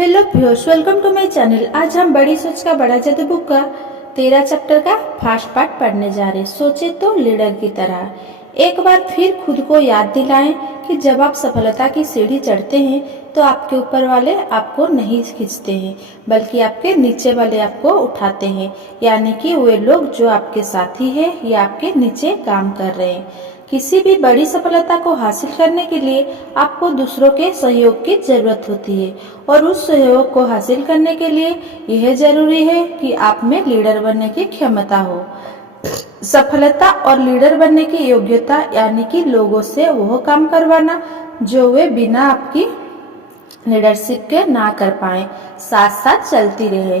Hello viewers, welcome to my channel. आज हम बड़ी सोच का बड़ा जादू बुक का 13 चैप्टर का फर्स्ट पार्ट पढ़ने जा रहे हैं। सोचे तो लीडर की तरह। एक बार फिर खुद को याद दिलाएं कि जब आप सफलता की सीढ़ी चढ़ते हैं तो आपके ऊपर वाले आपको नहीं खींचते हैं, बल्कि आपके नीचे वाले आपको उठाते हैं। यानी कि वे लोग जो आपके साथी हैं या आपके नीचे काम कर रहे हैं। किसी भी बड़ी सफलता को हासिल करने के लिए आपको दूसरों के सहयोग की जरूरत होती है, और उस सहयोग को हासिल करने के लिए यह जरूरी है कि आप में लीडर बनने की क्षमता हो। सफलता और लीडर बनने की योग्यता यानी कि लोगों से वह काम करवाना जो वे बिना आपकी लीडरशिप के ना कर पाए, साथ साथ चलती रहे।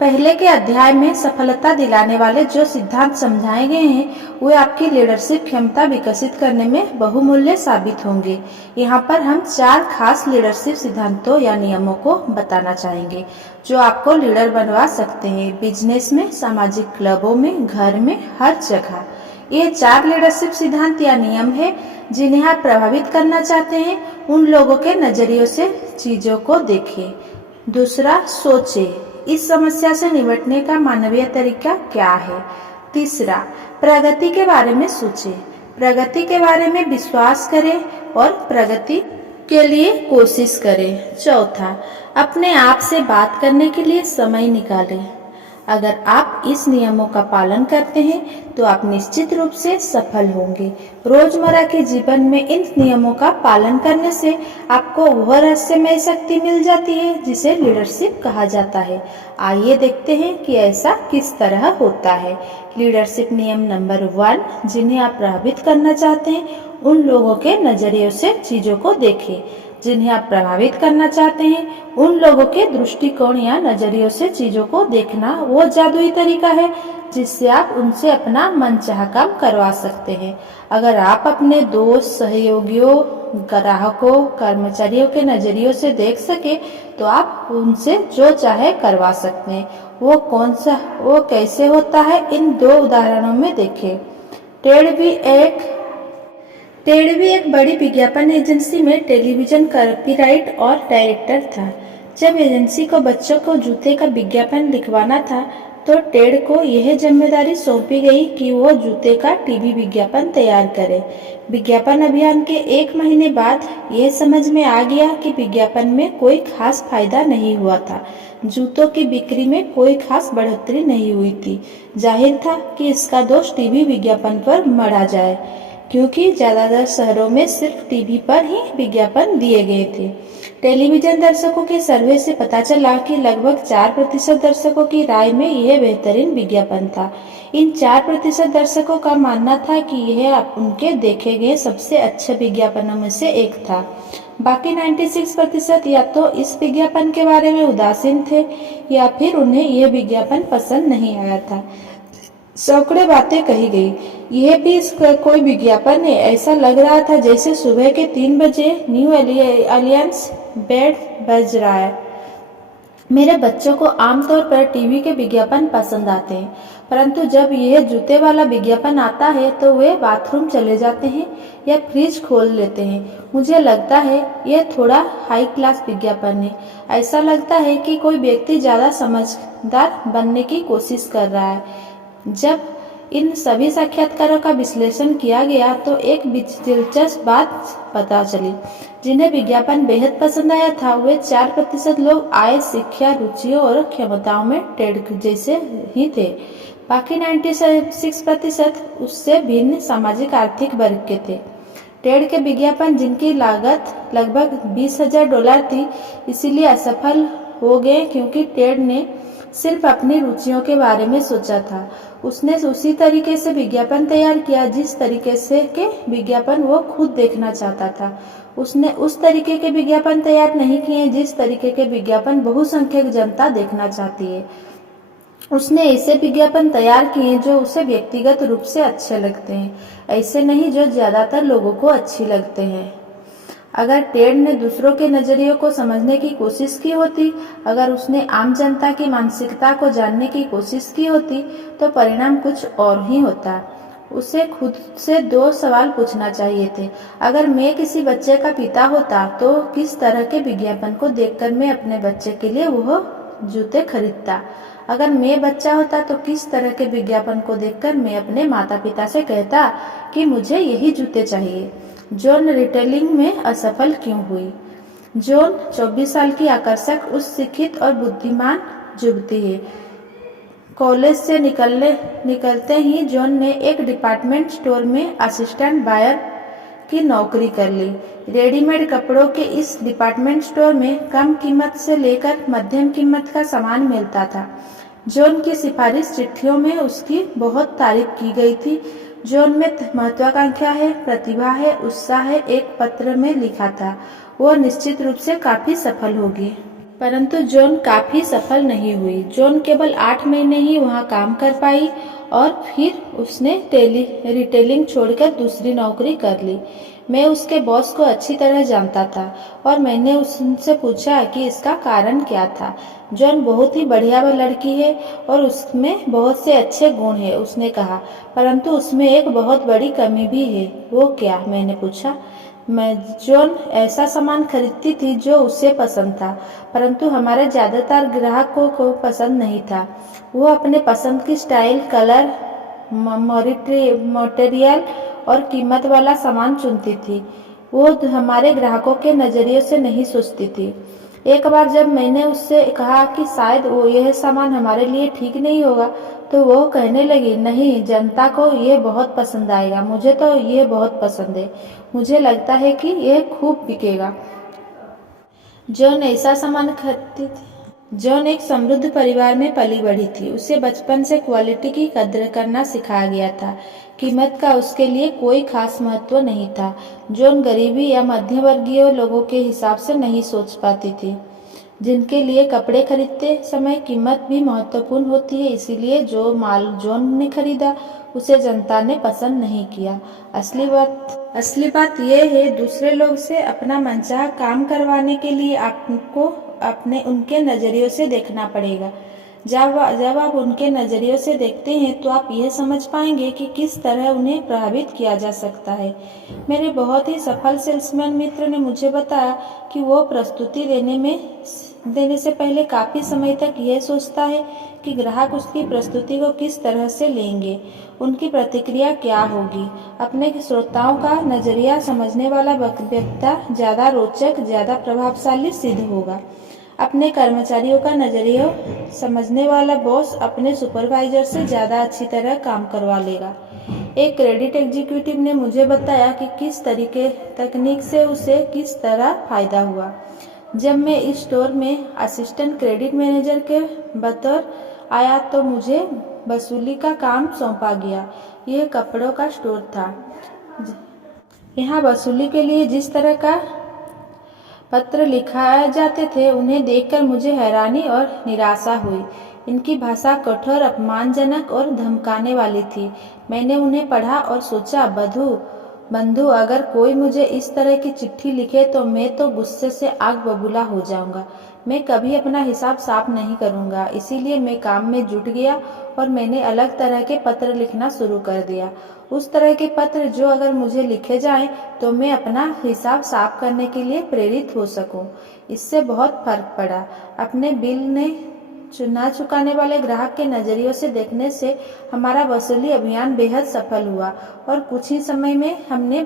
पहले के अध्याय में सफलता दिलाने वाले जो सिद्धांत समझाए गए हैं वे आपकी लीडरशिप क्षमता विकसित करने में बहुमूल्य साबित होंगे। यहाँ पर हम 4 खास लीडरशिप सिद्धांतों या नियमों को बताना चाहेंगे जो आपको लीडर बनवा सकते हैं, बिजनेस में, सामाजिक क्लबों में, घर में, हर जगह। ये 4 लीडरशिप सिद्धांत या नियम है जिन्हें आप प्रभावित करना चाहते हैं उन लोगों के नजरियों से चीजों को देखें। दूसरा, सोचे, इस समस्या से निपटने का मानवीय तरीका क्या है। तीसरा, प्रगति के बारे में सोचें, प्रगति के बारे में विश्वास करें और प्रगति के लिए कोशिश करें। चौथा, अपने आप से बात करने के लिए समय निकालें। अगर आप इस नियमों का पालन करते हैं तो आप निश्चित रूप से सफल होंगे। रोजमर्रा के जीवन में इन नियमों का पालन करने से आपको वह रहस्यमय शक्ति मिल जाती है जिसे लीडरशिप कहा जाता है। आइए देखते हैं कि ऐसा किस तरह होता है। लीडरशिप नियम नंबर 1, जिन्हें आप प्रभावित करना चाहते हैं उन लोगों के नजरियों से चीजों को देखें। जिन्हें आप प्रभावित करना चाहते हैं उन लोगों के दृष्टिकोण या नजरियों से चीजों को देखना वो जादुई तरीका है जिससे आप उनसे अपना मनचाहा काम करवा सकते हैं। अगर आप अपने दोस्त, सहयोगियों, ग्राहकों, कर्मचारियों के नजरियों से देख सके तो आप उनसे जो चाहे करवा सकते हैं। वो कैसे होता है, इन 2 उदाहरणों में देखें। टेड भी एक बड़ी विज्ञापन एजेंसी में टेलीविजन कॉपीराइट और डायरेक्टर था। जब एजेंसी को बच्चों को जूते का विज्ञापन लिखवाना था तो टेड को यह जिम्मेदारी सौंपी गई कि वो जूते का टीवी विज्ञापन तैयार करे। विज्ञापन अभियान के 1 महीने बाद यह समझ में आ गया कि विज्ञापन में कोई खास फायदा नहीं हुआ था। जूतों की बिक्री में कोई खास बढ़ोतरी नहीं हुई थी। जाहिर था कि इसका दोष टीवी विज्ञापन पर मढ़ा जाए, क्योंकि ज्यादातर शहरों में सिर्फ टीवी पर ही विज्ञापन दिए गए थे। टेलीविजन दर्शकों के सर्वे से पता चला कि लगभग 4% दर्शकों की राय में यह बेहतरीन विज्ञापन था। इन 4% दर्शकों का मानना था कि यह उनके देखे गए सबसे अच्छे विज्ञापनों में से एक था। बाकी 96% या तो इस विज्ञापन के बारे में उदासीन थे या फिर उन्हें यह विज्ञापन पसंद नहीं आया था। सैकड़ों बातें कही गई, यह भी कोई विज्ञापन है। ऐसा लग रहा था जैसे सुबह के 3 बजे न्यू अलियंस बैंड बज रहा है। मेरे बच्चों को आमतौर पर टीवी के विज्ञापन पसंद आते हैं, परंतु जब यह जूते वाला विज्ञापन आता है तो वे बाथरूम चले जाते हैं या फ्रिज खोल लेते हैं। मुझे लगता है यह थोड़ा हाई क्लास विज्ञापन है। ऐसा लगता है कि कोई व्यक्ति ज्यादा समझदार बनने की कोशिश कर रहा है। जब इन सभी साक्षात्कारों का विश्लेषण किया गया तो एक दिलचस्प बात पता चली। जिन्हें विज्ञापन बेहद पसंद आया था वे 4% लोग आय, शिक्षा, रुचियों और क्षमताओं में टेड जैसे ही थे। बाकी 96% उससे भिन्न सामाजिक आर्थिक वर्ग के थे। टेड के विज्ञापन, जिनकी लागत लगभग $20,000 थी, इसीलिए असफल हो गए क्योंकि टेड ने सिर्फ अपनी रुचियों के बारे में सोचा था। उसने उसी तरीके से विज्ञापन तैयार किया जिस तरीके से के विज्ञापन वो खुद देखना चाहता था। उसने उस तरीके के विज्ञापन तैयार नहीं किए जिस तरीके के विज्ञापन बहुसंख्यक जनता देखना चाहती है। उसने ऐसे विज्ञापन तैयार किए जो उसे व्यक्तिगत रूप से अच्छे लगते हैं, ऐसे नहीं जो ज्यादातर लोगों को अच्छी लगते हैं। अगर टेड ने दूसरों के नजरियों को समझने की कोशिश की होती, अगर उसने आम जनता की मानसिकता को जानने की कोशिश की होती तो परिणाम कुछ और ही होता। उसे खुद से 2 सवाल पूछना चाहिए थे। अगर मैं किसी बच्चे का पिता होता तो किस तरह के विज्ञापन को देखकर मैं अपने बच्चे के लिए वह जूते खरीदता। अगर मैं बच्चा होता तो किस तरह के विज्ञापन को देखकर मैं अपने माता पिता से कहता कि मुझे यही जूते चाहिए। जॉन रिटेलिंग में असफल क्यों हुई? जॉन 24 साल की आकर्षक, उच्च शिक्षित और बुद्धिमान युवती है। कॉलेज से निकलते ही जॉन ने एक डिपार्टमेंट स्टोर में असिस्टेंट बायर की नौकरी कर ली। रेडीमेड कपड़ों के इस डिपार्टमेंट स्टोर में कम कीमत से लेकर मध्यम कीमत का सामान मिलता था। जॉन की सिफारिश चिट्ठियों में उसकी बहुत तारीफ की गई थी। जॉन में महत्वाकांक्षा है, प्रतिभा है, उत्साह है, एक पत्र में लिखा था। वो निश्चित रूप से काफी सफल होगी। परंतु जॉन काफी सफल नहीं हुई। जॉन केवल 8 महीने ही वहां काम कर पाई और फिर उसने रिटेलिंग छोड़कर दूसरी नौकरी कर ली। मैं उसके बॉस को अच्छी तरह जानता था और मैंने उससे पूछा कि इसका कारण क्या था। जॉन बहुत ही बढ़िया लड़की है और उसमें बहुत से अच्छे गुण हैं, उसने कहा, परंतु उसमें एक बहुत बड़ी कमी भी है। वो क्या? मैंने पूछा। जॉन ऐसा सामान खरीदती थी जो उसे पसंद था, परंतु हमारे ज्यादातर ग्राहकों को पसंद नहीं था। वो अपने पसंद की स्टाइल, कलर, मटेरियल और कीमत वाला सामान चुनती थी। वो हमारे ग्राहकों के नजरिए से नहीं सोचती थी। एक बार जब मैंने उससे कहा कि शायद वो यह सामान हमारे लिए ठीक नहीं होगा, तो वो कहने लगी, नहीं, जनता को ये बहुत पसंद आएगा। मुझे तो ये बहुत पसंद है। मुझे लगता है कि यह खूब बिकेगा। जॉन ऐसा सामान खरीदती थी। जॉन एक समृद्ध परिवार में पली बढ़ी थी। उसे बचपन से क्वालिटी की कद्र करना सिखाया गया था। कीमत का उसके लिए कोई खास महत्व नहीं था। जॉन गरीबी या मध्यवर्गीय लोगों के हिसाब से नहीं सोच पाती थी, जिनके लिए कपड़े खरीदते समय कीमत भी महत्वपूर्ण होती है। इसीलिए जो माल जॉन ने खरीदा उसे जनता ने पसंद नहीं किया। असली बात यह है, दूसरे लोग से अपना मनचाहा काम करवाने के लिए आपको अपने उनके नजरियों से देखना पड़ेगा। जब आप उनके नजरियों से देखते हैं तो आप यह समझ पाएंगे कि किस तरह उन्हें प्रभावित किया जा सकता है। मेरे बहुत ही सफल सेल्समैन मित्र ने मुझे बताया कि वो प्रस्तुति देने से पहले काफी समय तक यह सोचता है कि ग्राहक उसकी प्रस्तुति को किस तरह से लेंगे, उनकी प्रतिक्रिया क्या होगी। अपने श्रोताओं का नजरिया समझने वाला वक्ता ज्यादा रोचक, ज्यादा प्रभावशाली सिद्ध होगा। अपने कर्मचारियों का नजरिया समझने वाला बॉस अपने सुपरवाइजर से ज्यादा अच्छी तरह काम करवा लेगा। एक क्रेडिट एग्जीक्यूटिव ने मुझे बताया कि किस तकनीक से उसे किस तरह फायदा हुआ। जब मैं इस स्टोर में असिस्टेंट क्रेडिट मैनेजर के बतौर आया तो मुझे वसूली का काम सौंपा गया। यह कपड़ों का स्टोर था। यहाँ वसूली के लिए जिस तरह का पत्र लिखाए जाते थे, उन्हें देखकर मुझे हैरानी और निराशा हुई। इनकी भाषा कठोर, अपमानजनक और धमकाने वाली थी। मैंने उन्हें पढ़ा और सोचा, बंधु, अगर कोई मुझे इस तरह की चिट्ठी लिखे तो मैं तो गुस्से से आग बबूला हो जाऊंगा। मैं कभी अपना हिसाब साफ नहीं करूंगा। इसीलिए मैं काम में जुट गया और मैंने अलग तरह के पत्र लिखना शुरू कर दिया। उस तरह के पत्र जो अगर मुझे लिखे जाएं तो मैं अपना हिसाब साफ करने के लिए प्रेरित हो सकूं। इससे बहुत फर्क पड़ा। अपने बिल ने ना चुकाने वाले ग्राहक के नजरियों से देखने से हमारा वसूली अभियान बेहद सफल हुआ और कुछ ही समय में हमने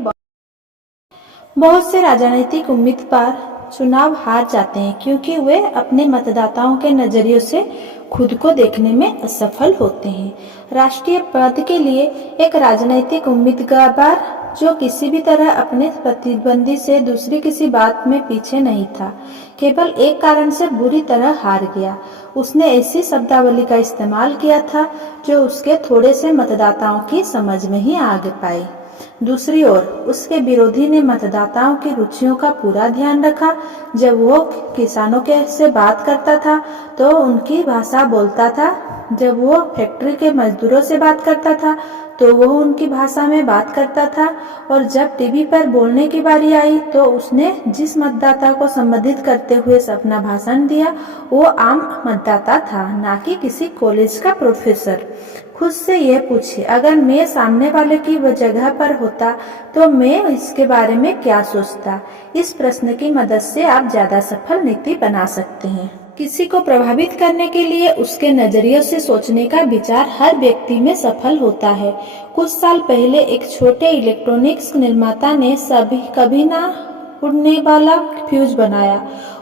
बहुत से राजनीतिक उम्मीदवार चुनाव हार जाते हैं क्योंकि वे अपने मतदाताओं के नजरियों से खुद को देखने में असफल होते हैं। राष्ट्रीय पद के लिए एक राजनीतिक उम्मीदवार जो किसी भी तरह अपने प्रतिद्वंदी से दूसरी किसी बात में पीछे नहीं था, केवल एक कारण से बुरी तरह हार गया। उसने ऐसी शब्दावली का इस्तेमाल किया था जो उसके थोड़े से मतदाताओं की समझ में ही आ पाई। दूसरी ओर उसके विरोधी ने मतदाताओं की रुचियों का पूरा ध्यान रखा। जब वो किसानों से बात करता था तो उनकी भाषा बोलता था। जब वो फैक्ट्री के मजदूरों से बात करता था तो वो उनकी भाषा में बात करता था। और जब टीवी पर बोलने की बारी आई तो उसने जिस मतदाता को संबोधित करते हुए अपना भाषण दिया वो आम मतदाता था, ना कि किसी कॉलेज का प्रोफेसर। खुद से यह पूछिए, अगर मैं सामने वाले की वो जगह पर होता तो मैं इसके बारे में क्या सोचता। इस प्रश्न की मदद से आप ज्यादा सफल नीति बना सकते हैं। किसी को प्रभावित करने के लिए उसके नजरिए से सोचने का विचार हर व्यक्ति में सफल होता है। कुछ साल पहले एक छोटे इलेक्ट्रॉनिक्स निर्माता ने कभी ना उड़ने वाला फ्यूज बनाया।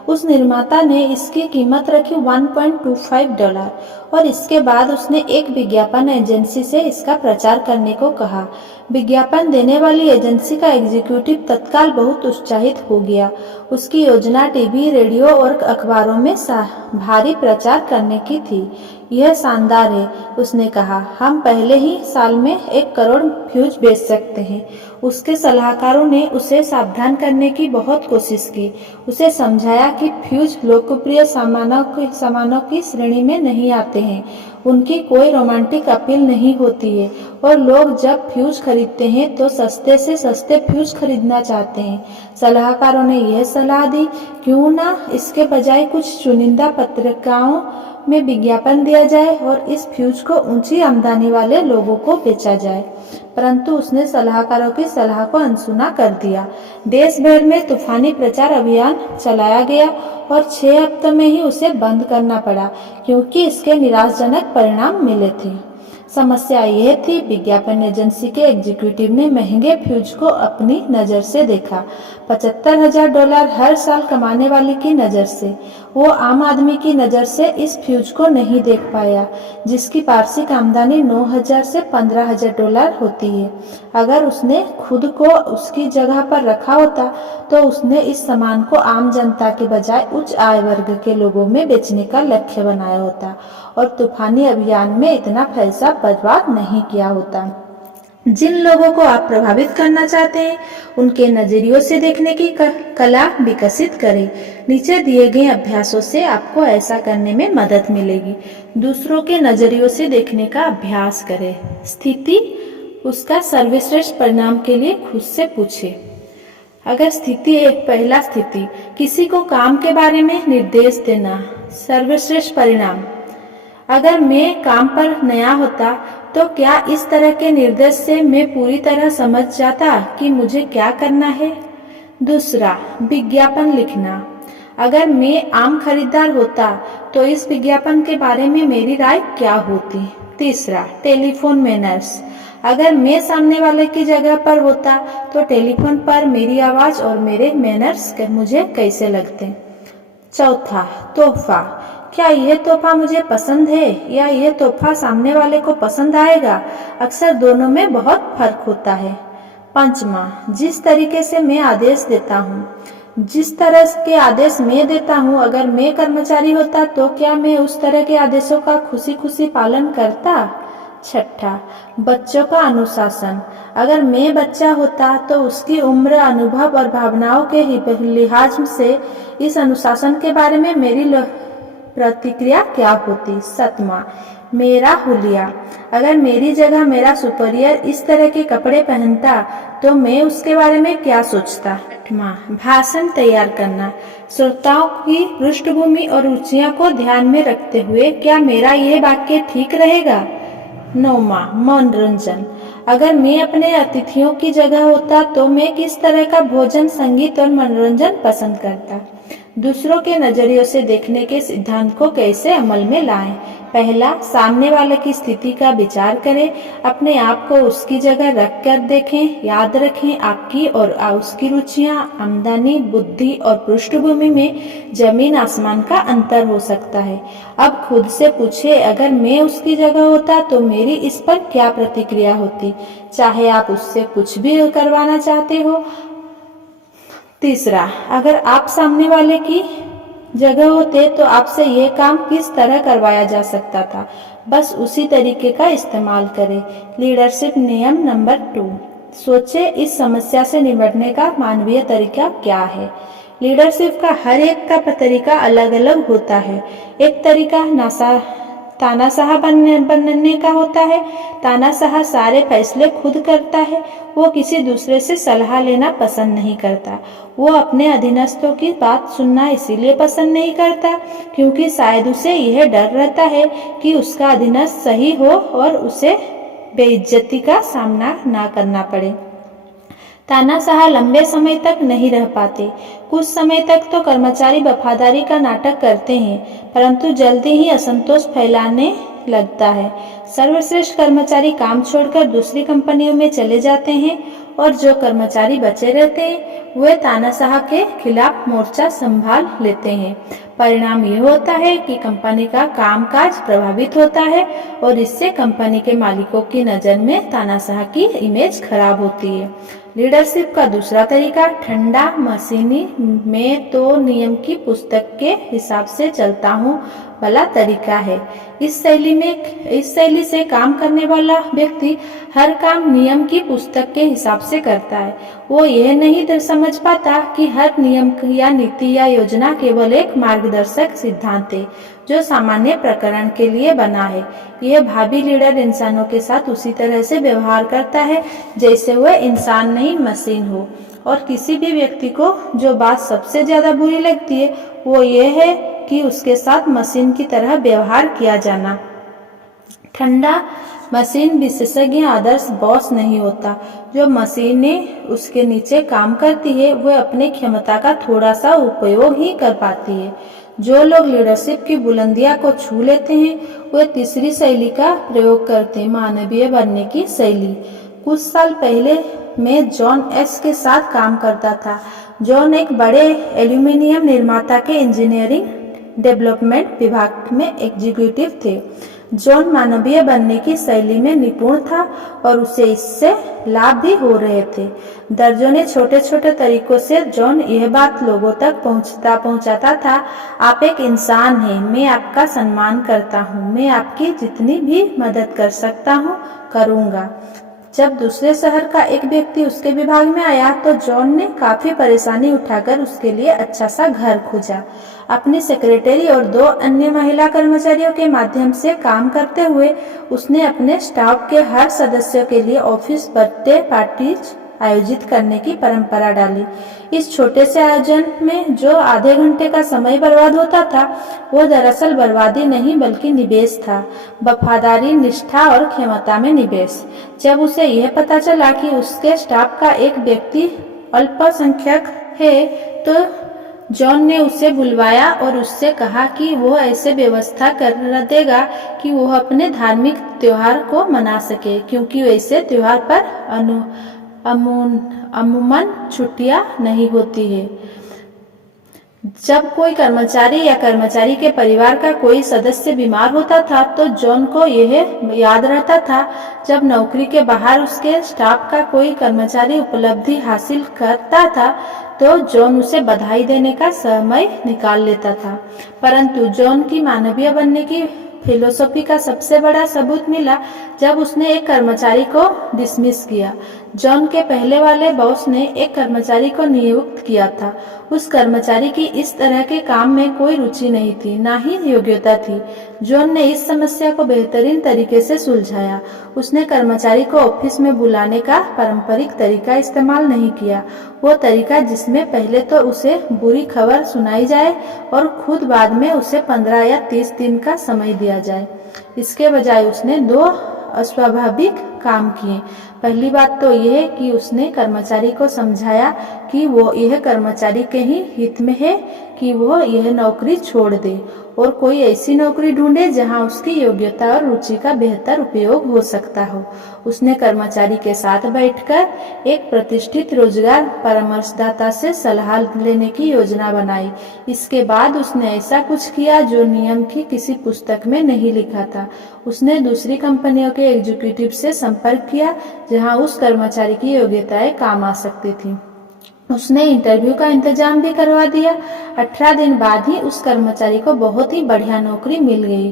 उस निर्माता ने इसकी कीमत रखी $1.25 और इसके बाद उसने एक विज्ञापन एजेंसी से इसका प्रचार करने को कहा। विज्ञापन देने वाली एजेंसी का एग्जीक्यूटिव तत्काल बहुत उत्साहित हो गया। उसकी योजना टीवी, रेडियो और अखबारों में भारी प्रचार करने की थी। यह शानदार है, उसने कहा। हम पहले ही साल में 1 करोड़ फ्यूज बेच सकते हैं। उसके सलाहकारों ने उसे सावधान करने की बहुत कोशिश की। उसे समझाया कि फ्यूज लोकप्रिय सामानों की श्रेणी में नहीं आते हैं। उनकी कोई रोमांटिक अपील नहीं होती है और लोग जब फ्यूज खरीदते हैं तो सस्ते से सस्ते फ्यूज खरीदना चाहते हैं। सलाहकारों ने यह सलाह दी, क्यों ना इसके बजाय कुछ चुनिंदा पत्रिकाओं में विज्ञापन दिया जाए और इस फ्यूज को ऊंची आमदनी वाले लोगों को बेचा जाए। परंतु उसने सलाहकारों की सलाह को अनसुना कर दिया। देश भर में तूफानी प्रचार अभियान चलाया गया और 6 हफ्तों में ही उसे बंद करना पड़ा, क्योंकि इसके निराशाजनक परिणाम मिले थे। समस्या यह थी, विज्ञापन एजेंसी के एग्जीक्यूटिव ने महंगे फ्यूज को अपनी नज़र से देखा, $75,000 हर साल कमाने वाले की नज़र से। वो आम आदमी की नज़र से इस फ्यूज को नहीं देख पाया, जिसकी वार्षिक आमदनी $9,000 से $15,000 होती है। अगर उसने खुद को उसकी जगह पर रखा होता तो उसने इस सामान को आम जनता के बजाय उच्च आय वर्ग के लोगों में बेचने का लक्ष्य बनाया होता और तूफानी अभियान में इतना पैसा बर्बाद नहीं किया होता। जिन लोगों को आप प्रभावित करना चाहते हैं, उनके नजरियों से देखने की कला विकसित करें। नीचे दिए गए अभ्यासों से आपको ऐसा करने में मदद मिलेगी। दूसरों के नजरियों से देखने का अभ्यास करें। स्थिति उसका सर्वश्रेष्ठ परिणाम के लिए खुद से पूछे। अगर स्थिति एक पहला स्थिति, किसी को काम के बारे में निर्देश देना। सर्वश्रेष्ठ परिणाम, अगर मैं काम पर नया होता तो क्या इस तरह के निर्देश से मैं पूरी तरह समझ जाता कि मुझे क्या करना है। दूसरा, विज्ञापन लिखना। अगर मैं आम खरीदार होता तो इस विज्ञापन के बारे में मेरी राय क्या होती। तीसरा, टेलीफोन मैनर्स। अगर मैं सामने वाले की जगह पर होता तो टेलीफोन पर मेरी आवाज और मेरे मैनर्स मुझे कैसे लगते। चौथा, तोहफा। क्या यह तोहफा मुझे पसंद है या यह तोहफा सामने वाले को पसंद आएगा। अक्सर दोनों में बहुत फर्क होता है। पांचवा, जिस तरीके से मैं आदेश देता हूँ। जिस तरह के आदेश मैं देता हूँ, अगर मैं कर्मचारी होता तो क्या मैं उस तरह के आदेशों का खुशी खुशी पालन करता। छठा, बच्चों का अनुशासन। अगर मैं बच्चा होता तो उसकी उम्र, अनुभव और भावनाओं के लिहाज से इस अनुशासन के बारे में मेरी प्रतिक्रिया क्या होती। सातवां, मेरा हुलिया। अगर मेरी जगह मेरा सुपीरियर इस तरह के कपड़े पहनता तो मैं उसके बारे में क्या सोचता। आठवां, भाषण तैयार करना। श्रोताओं की पृष्ठभूमि और रुचियों को ध्यान में रखते हुए क्या मेरा यह वाक्य ठीक रहेगा। नौवां, मनोरंजन। अगर मैं अपने अतिथियों की जगह होता तो मैं किस तरह का भोजन, संगीत और मनोरंजन पसंद करता। दूसरों के नजरियों से देखने के सिद्धांत को कैसे अमल में लाएं। पहला, सामने वाले की स्थिति का विचार करें। अपने आप को उसकी जगह रख कर देखें। याद रखें, आपकी और उसकी रुचियां, आमदनी, बुद्धि और पृष्ठभूमि में जमीन आसमान का अंतर हो सकता है। अब खुद से पूछे, अगर मैं उसकी जगह होता तो मेरी इस पर क्या प्रतिक्रिया होती, चाहे आप उससे कुछ भी करवाना चाहते हो। तीसरा, अगर आप सामने वाले की जगह होते तो आपसे यह काम किस तरह करवाया जा सकता था। बस उसी तरीके का इस्तेमाल करें। लीडरशिप नियम नंबर 2, सोचे इस समस्या से निपटने का मानवीय तरीका क्या है। लीडरशिप का हर एक का तरीका अलग अलग होता है। एक तरीका तानाशाह बनने का होता है। तानाशाह सारे फैसले खुद करता है। वो किसी दूसरे से सलाह लेना पसंद नहीं करता। वो अपने अधीनस्थों की बात सुनना इसीलिए पसंद नहीं करता क्योंकि शायद उसे यह डर रहता है कि उसका अधीनस्थ सही हो और उसे बेइज्जती का सामना ना करना पड़े। तानाशाह लंबे समय तक नहीं रह पाते। कुछ समय तक तो कर्मचारी वफादारी का नाटक करते हैं, परंतु जल्दी ही असंतोष फैलाने लगता है। सर्वश्रेष्ठ कर्मचारी काम छोड़कर दूसरी कंपनियों में चले जाते हैं और जो कर्मचारी बचे रहते हैं वे तानाशाह के खिलाफ मोर्चा संभाल लेते हैं। परिणाम ये होता है कि कंपनी का कामकाज प्रभावित होता है और इससे कंपनी के मालिकों की नज़र में तानाशाह की इमेज खराब होती है। लीडरशिप का दूसरा तरीका ठंडा मशीनी मैं तो नियम की पुस्तक के हिसाब से चलता हूँ वाला तरीका है। इस शैली से काम करने वाला व्यक्ति हर काम नियम की पुस्तक के हिसाब से करता है। वो यह नहीं समझ पाता कि हर नियम या नीति या योजना केवल एक मार्गदर्शक सिद्धांत है जो सामान्य प्रकरण के लिए बना है। यह भावी लीडर इंसानों के साथ उसी तरह से व्यवहार करता है जैसे वह इंसान नहीं मशीन हो। और किसी भी व्यक्ति को जो बात सबसे ज्यादा बुरी लगती है वो ये है कि उसके साथ मशीन की तरह व्यवहार किया जाना। ठंडा मशीन विशेषज्ञ आदर्श बॉस नहीं होता। जो मशीनें उसके नीचे काम करती है वह अपनी क्षमता का थोड़ा सा उपयोग ही कर पाती है। जो लोग लीडरशिप की बुलंदियां को छू लेते हैं वे तीसरी शैली का प्रयोग करते हैं, मानवीय बनने की शैली। कुछ साल पहले मैं जॉन एस के साथ काम करता था। जॉन एक बड़े एल्यूमिनियम निर्माता के इंजीनियरिंग डेवलपमेंट विभाग में एग्जीक्यूटिव थे। जॉन मानवीय बनने की शैली में निपुण था और उसे इससे लाभ भी हो रहे थे। दर्जनों छोटे छोटे तरीकों से जॉन यह बात लोगों तक पहुंचाता था, आप एक इंसान हैं, मैं आपका सम्मान करता हूं, मैं आपकी जितनी भी मदद कर सकता हूं करूंगा। जब दूसरे शहर का एक व्यक्ति उसके विभाग में आया तो जॉन ने काफी परेशानी उठाकर उसके लिए अच्छा सा घर खोजा। अपनी सेक्रेटरी और 2 अन्य महिला कर्मचारियों के माध्यम से काम करते हुए उसने अपने स्टाफ के हर सदस्य के लिए ऑफिस बर्थडे पार्टीज आयोजित करने की परंपरा डाली। इस छोटे से आयोजन में जो आधे घंटे का समय बर्बाद होता था वो दरअसल बर्बादी नहीं बल्कि निवेश था, वफादारी, निष्ठा और क्षमता में निवेश। जब उसे यह पता चला कि उसके स्टाफ का एक व्यक्ति अल्पसंख्यक है तो जॉन ने उसे बुलवाया और उससे कहा कि वो ऐसे व्यवस्था कर देगा कि वो अपने धार्मिक त्योहार को मना सके, क्योंकि वैसे त्योहार पर अमूमन छुट्टियां नहीं होती है। जब कोई कर्मचारी या कर्मचारी के परिवार का कोई सदस्य बीमार होता था तो जॉन को यह याद रहता था। जब नौकरी के बाहर उसके स्टाफ का कोई कर्मचारी उपलब्धि हासिल करता था तो जॉन उसे बधाई देने का समय निकाल लेता था। परंतु जॉन की मानवीय बनने की फिलोसॉफी का सबसे बड़ा सबूत मिला जब उसने एक कर्मचारी को डिसमिस किया। जॉन के पहले वाले बॉस ने एक कर्मचारी को नियुक्त किया था। उस कर्मचारी की इस तरह के काम में कोई रुचि नहीं थी, ना ही योग्यता थी। जॉन ने इस समस्या को बेहतरीन तरीके से सुलझाया। उसने कर्मचारी को ऑफिस में बुलाने का पारंपरिक तरीका इस्तेमाल नहीं किया, वो तरीका जिसमें पहले तो उसे बुरी खबर सुनाई जाए और खुद बाद में उसे 15 या 30 दिन का समय दिया जाए। इसके बजाय उसने 2 अस्वाभाविक काम किए। पहली बात तो यह कि उसने कर्मचारी को समझाया कि वो यह कर्मचारी के ही हित में है कि वो यह नौकरी छोड़ दे और कोई ऐसी नौकरी ढूंढे जहां उसकी योग्यता और रुचि का बेहतर उपयोग हो सकता हो। उसने कर्मचारी के साथ बैठकर एक प्रतिष्ठित रोजगार परामर्शदाता से सलाह लेने की योजना बनाई। इसके बाद उसने ऐसा कुछ किया जो नियम की किसी पुस्तक में नहीं लिखा था। उसने दूसरी कंपनियों के एग्जीक्यूटिव से संपर्क किया जहां उस कर्मचारी की योग्यताएं काम आ सकती थी। उसने इंटरव्यू का इंतजाम भी करवा दिया। 18 दिन बाद ही उस कर्मचारी को बहुत ही बढ़िया नौकरी मिल गई।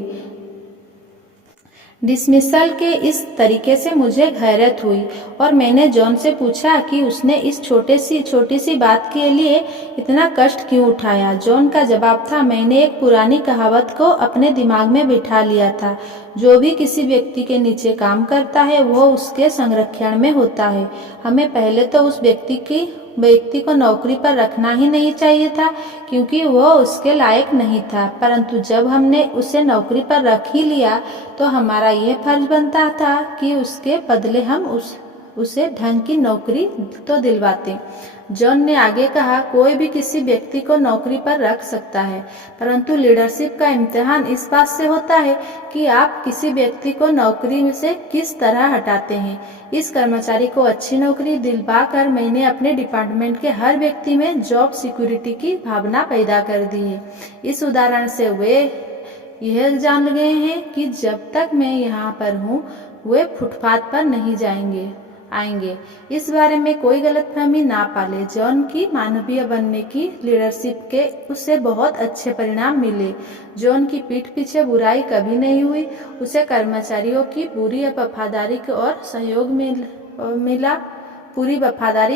डिसमिसल के इस तरीके से मुझे हैरत हुई और मैंने जॉन से पूछा कि उसने इस छोटी सी बात के लिए इतना कष्ट क्यों उठाया। जॉन का जवाब था, मैंने एक पुरानी कहावत को अपने दिमाग में बिठा लिया था, जो भी किसी व्यक्ति के नीचे काम करता है वो उसके संरक्षण में होता है। हमें पहले तो उस व्यक्ति को नौकरी पर रखना ही नहीं चाहिए था, क्योंकि वो उसके लायक नहीं था, परंतु जब हमने उसे नौकरी पर रख ही लिया तो हमारा यह फर्ज बनता था कि उसके बदले हम उसे ढंग की नौकरी तो दिलवाते। जॉन ने आगे कहा, कोई भी किसी व्यक्ति को नौकरी पर रख सकता है, परंतु लीडरशिप का इम्तिहान इस बात से होता है कि आप किसी व्यक्ति को नौकरी से किस तरह हटाते हैं। इस कर्मचारी को अच्छी नौकरी दिलवाकर मैंने अपने डिपार्टमेंट के हर व्यक्ति में जॉब सिक्योरिटी की भावना पैदा कर दी है। इस उदाहरण से वे यह जान गए हैं कि जब तक मैं यहाँ पर हूँ वे फुटपाथ पर नहीं आएंगे। इस बारे में कोई गलतफहमी ना पाले। जॉन की मानवीय बनने की लीडरशिप के उससे बहुत अच्छे परिणाम मिले। जॉन की पीठ पीछे बुराई कभी नहीं हुई। उसे कर्मचारियों की पूरी वफादारी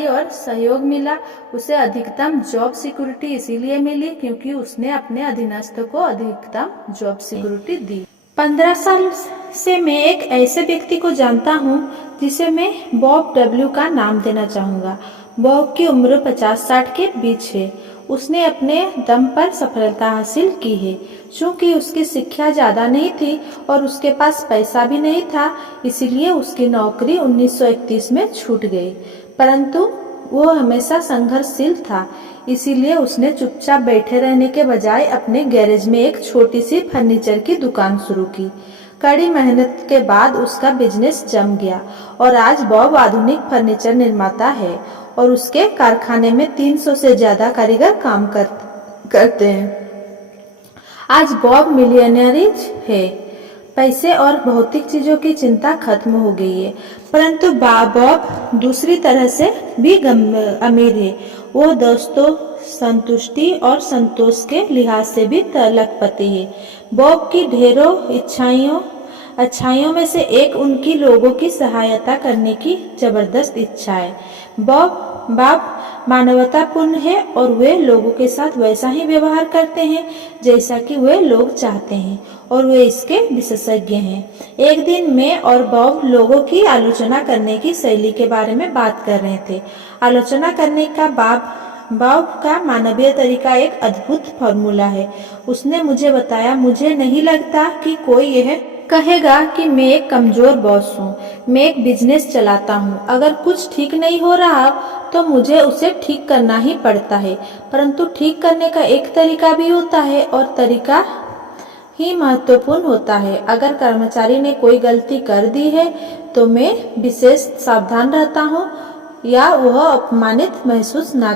और सहयोग मिला। उसे अधिकतम जॉब सिक्योरिटी इसीलिए मिली क्योंकि उसने अपने अधीनस्थ को अधिकतम जॉब सिक्योरिटी दी। 15 साल से मैं एक ऐसे व्यक्ति को जानता हूँ जिसे मैं बॉब डब्ल्यू का नाम देना चाहूँगा। बॉब की उम्र 50-60 के बीच है। उसने अपने दम पर सफलता हासिल की है। चूँकि उसकी शिक्षा ज़्यादा नहीं थी और उसके पास पैसा भी नहीं था, इसीलिए उसकी नौकरी 1931 में छूट गई। परंतु वो हमेशा संघर्षशील था, इसीलिए उसने चुपचाप बैठे रहने के बजाय अपने गैरेज में एक छोटी सी फर्नीचर की दुकान शुरू की। कड़ी मेहनत के बाद उसका बिजनेस जम गया और आज बॉब आधुनिक फर्नीचर निर्माता है और उसके कारखाने में 300 से ज्यादा कारीगर काम करते हैं। आज बॉब मिलियनरीज है। पैसे और भौतिक चीजों की चिंता खत्म हो गई है, परंतु बॉब दूसरी तरह से भी अमीर है। वो दोस्तों, संतुष्टि और संतोष के लिहाज से भी लखपति है। बॉब की ढेरों अच्छाइयों में से एक उनकी लोगों की सहायता करने की जबरदस्त इच्छा है। बॉब मानवतापूर्ण है और वे लोगों के साथ वैसा ही व्यवहार करते हैं जैसा कि वे लोग चाहते हैं और वे इसके विशेषज्ञ हैं। एक दिन मैं और बॉब लोगों की आलोचना करने की शैली के बारे में बात कर रहे थे। आलोचना करने का बॉब का मानवीय तरीका एक अद्भुत फॉर्मूला है। उसने मुझे बताया, मुझे नहीं लगता कि कोई यह कहेगा कि मैं एक कमजोर बॉस हूँ। मैं एक बिजनेस चलाता हूँ। अगर कुछ ठीक नहीं हो रहा तो मुझे उसे ठीक करना ही पड़ता है, परंतु ठीक करने का एक तरीका भी होता है और तरीका ही महत्वपूर्ण होता है। अगर कर्मचारी ने कोई गलती कर दी है तो मैं विशेष सावधान रहता हूँ या वह अपमानित महसूस ना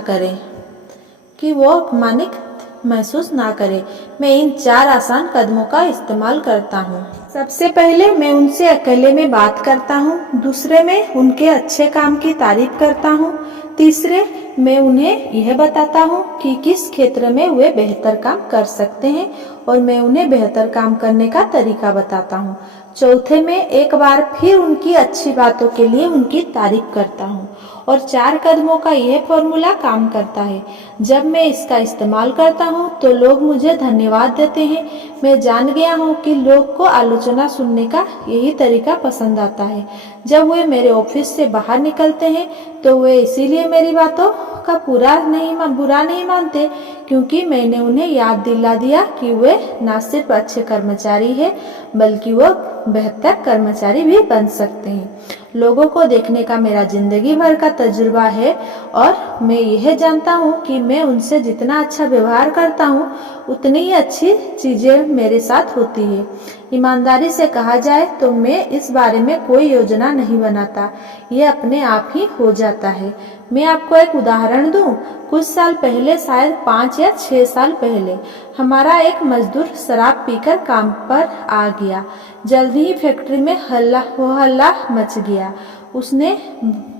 करे। मैं इन 4 आसान कदमों का इस्तेमाल करता हूँ। सबसे पहले मैं उनसे अकेले में बात करता हूँ। दूसरे में उनके अच्छे काम की तारीफ करता हूँ। तीसरे मैं उन्हें यह बताता हूँ कि किस क्षेत्र में वे बेहतर काम कर सकते हैं और मैं उन्हें बेहतर काम करने का तरीका बताता हूँ। चौथे में एक बार फिर उनकी अच्छी बातों के लिए उनकी तारीफ करता हूँ और 4 कदमों का यह फॉर्मूला काम करता है। जब मैं इसका इस्तेमाल करता हूँ तो लोग मुझे धन्यवाद देते हैं। मैं जान गया हूँ कि लोग को आलोचना सुनने का यही तरीका पसंद आता है। जब वे मेरे ऑफिस से बाहर निकलते हैं तो वे इसीलिए मेरी बातों का बुरा नहीं मानते क्योंकि मैंने उन्हें याद दिला दिया कि वे न सिर्फ अच्छे कर्मचारी हैं बल्कि वो बेहतर कर्मचारी भी बन सकते हैं। लोगों को देखने का मेरा जिंदगी भर का तजुर्बा है और मैं यह जानता हूँ कि मैं उनसे जितना अच्छा व्यवहार करता हूँ उतनी ही अच्छी चीजें मेरे साथ होती है। ईमानदारी से कहा जाए तो मैं इस बारे में कोई योजना नहीं बनाता, ये अपने आप ही हो जाता है। मैं आपको एक उदाहरण दूं। कुछ साल पहले, शायद 5 या 6 साल पहले, हमारा एक मजदूर शराब पीकर काम पर आ गया। जल्दी ही फैक्ट्री में हल्ला मच गया। उसने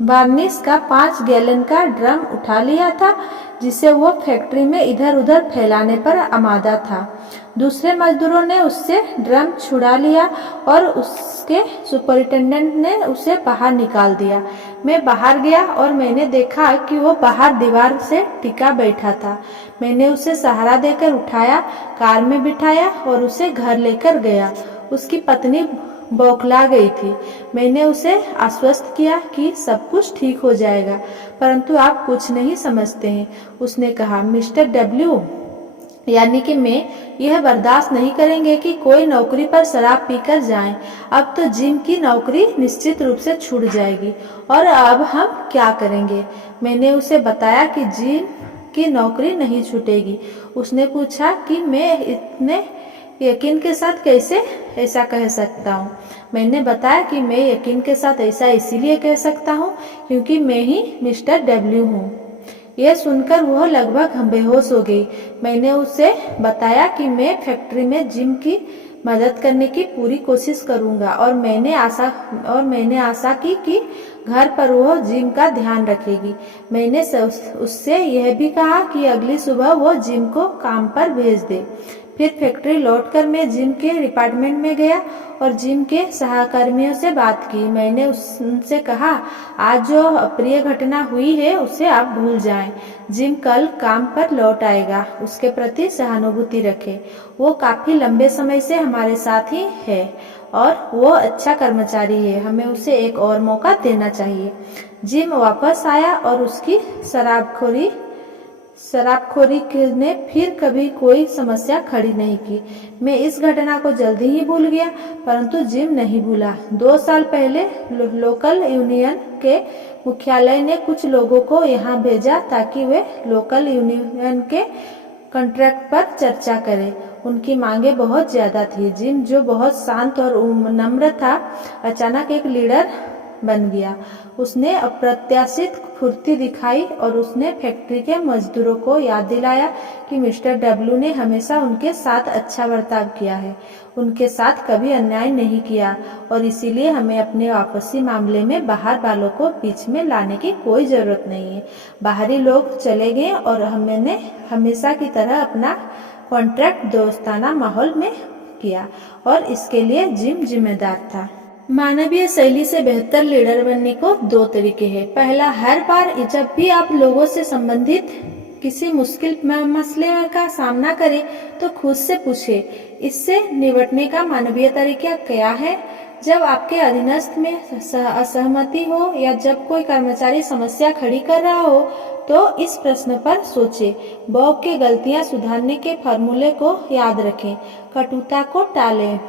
वार्निश का 5 गैलन का ड्रम उठा लिया था, जिसे वो फैक्ट्री में इधर उधर फैलाने पर आमादा था। दूसरे मजदूरों ने उससे ड्रम छुड़ा लिया और उसके सुपरिटेंडेंट ने उसे बाहर निकाल दिया। मैं बाहर गया और मैंने देखा कि वो बाहर दीवार से टिका बैठा था। मैंने उसे सहारा देकर उठाया, कार में बिठाया और उसे घर लेकर गया। उसकी पत्नी बौखला गई थी। मैंने उसे आश्वस्त किया कि सब कुछ ठीक हो जाएगा, परंतु आप कुछ नहीं समझते हैं। उसने कहा, मिस्टर डब्ल्यू, यानी कि मैं यह बर्दाश्त नहीं करेंगे कि कोई नौकरी पर शराब पीकर जाए। अब तो जिम की नौकरी निश्चित रूप से छूट जाएगी और अब हम क्या करेंगे। मैंने उसे बताया कि जिम की नौकरी नहीं छूटेगी। उसने पूछा कि मैं इतने यकीन के साथ कैसे ऐसा कह सकता हूँ। मैंने बताया कि मैं यकीन के साथ ऐसा इसीलिए कह सकता हूँ क्योंकि मैं ही मिस्टर डब्ल्यू हूँ। यह सुनकर वह लगभग बेहोश हो गई। मैंने उसे बताया कि मैं फैक्ट्री में जिम की मदद करने की पूरी कोशिश करूंगा और मैंने आशा की कि घर पर वह जिम का ध्यान रखेगी। मैंने उससे यह भी कहा कि अगली सुबह वो जिम को काम पर भेज दे। फिर फैक्ट्री लौटकर मैं जिम के डिपार्टमेंट में गया और जिम के सहकर्मियों से बात की। मैंने उनसे कहा, आज जो अप्रिय घटना हुई है उसे आप भूल जाएं। जिम कल काम पर लौट आएगा, उसके प्रति सहानुभूति रखें। वो काफी लंबे समय से हमारे साथ ही है और वो अच्छा कर्मचारी है। हमें उसे एक और मौका देना चाहिए। जिम वापस आया और उसकी शराबखोरी ने फिर कभी कोई समस्या खड़ी नहीं की। मैं इस घटना को जल्दी ही भूल गया, परंतु जिम नहीं भूला। 2 साल पहले लोकल यूनियन के मुख्यालय ने कुछ लोगों को यहाँ भेजा ताकि वे लोकल यूनियन के कॉन्ट्रैक्ट पर चर्चा करें। उनकी मांगे बहुत ज्यादा थी। जिम, जो बहुत शांत और नम्र था, अचानक एक लीडर बन गया। उसने अप्रत्याशित फुर्ती दिखाई और उसने फैक्ट्री के मजदूरों को याद दिलाया कि मिस्टर डब्ल्यू ने हमेशा उनके साथ अच्छा बर्ताव किया है, उनके साथ कभी अन्याय नहीं किया और इसीलिए हमें अपने आपसी मामले में बाहर वालों को बीच में लाने की कोई जरूरत नहीं है। बाहरी लोग चले गए और हमने हमेशा की तरह अपना कॉन्ट्रैक्ट दोस्ताना माहौल में किया और इसके लिए जिम जिम्मेदार था। मानवीय शैली से बेहतर लीडर बनने को 2 तरीके हैं। पहला, हर बार जब भी आप लोगों से संबंधित किसी मुश्किल मसले का सामना करें तो खुद से पूछे, इससे निपटने का मानवीय तरीका क्या है। जब आपके अधीनस्थ में असहमति हो या जब कोई कर्मचारी समस्या खड़ी कर रहा हो तो इस प्रश्न पर सोचें। बॉब के गलतियां सुधारने के फॉर्मूले को याद रखें। कटुता को टालें,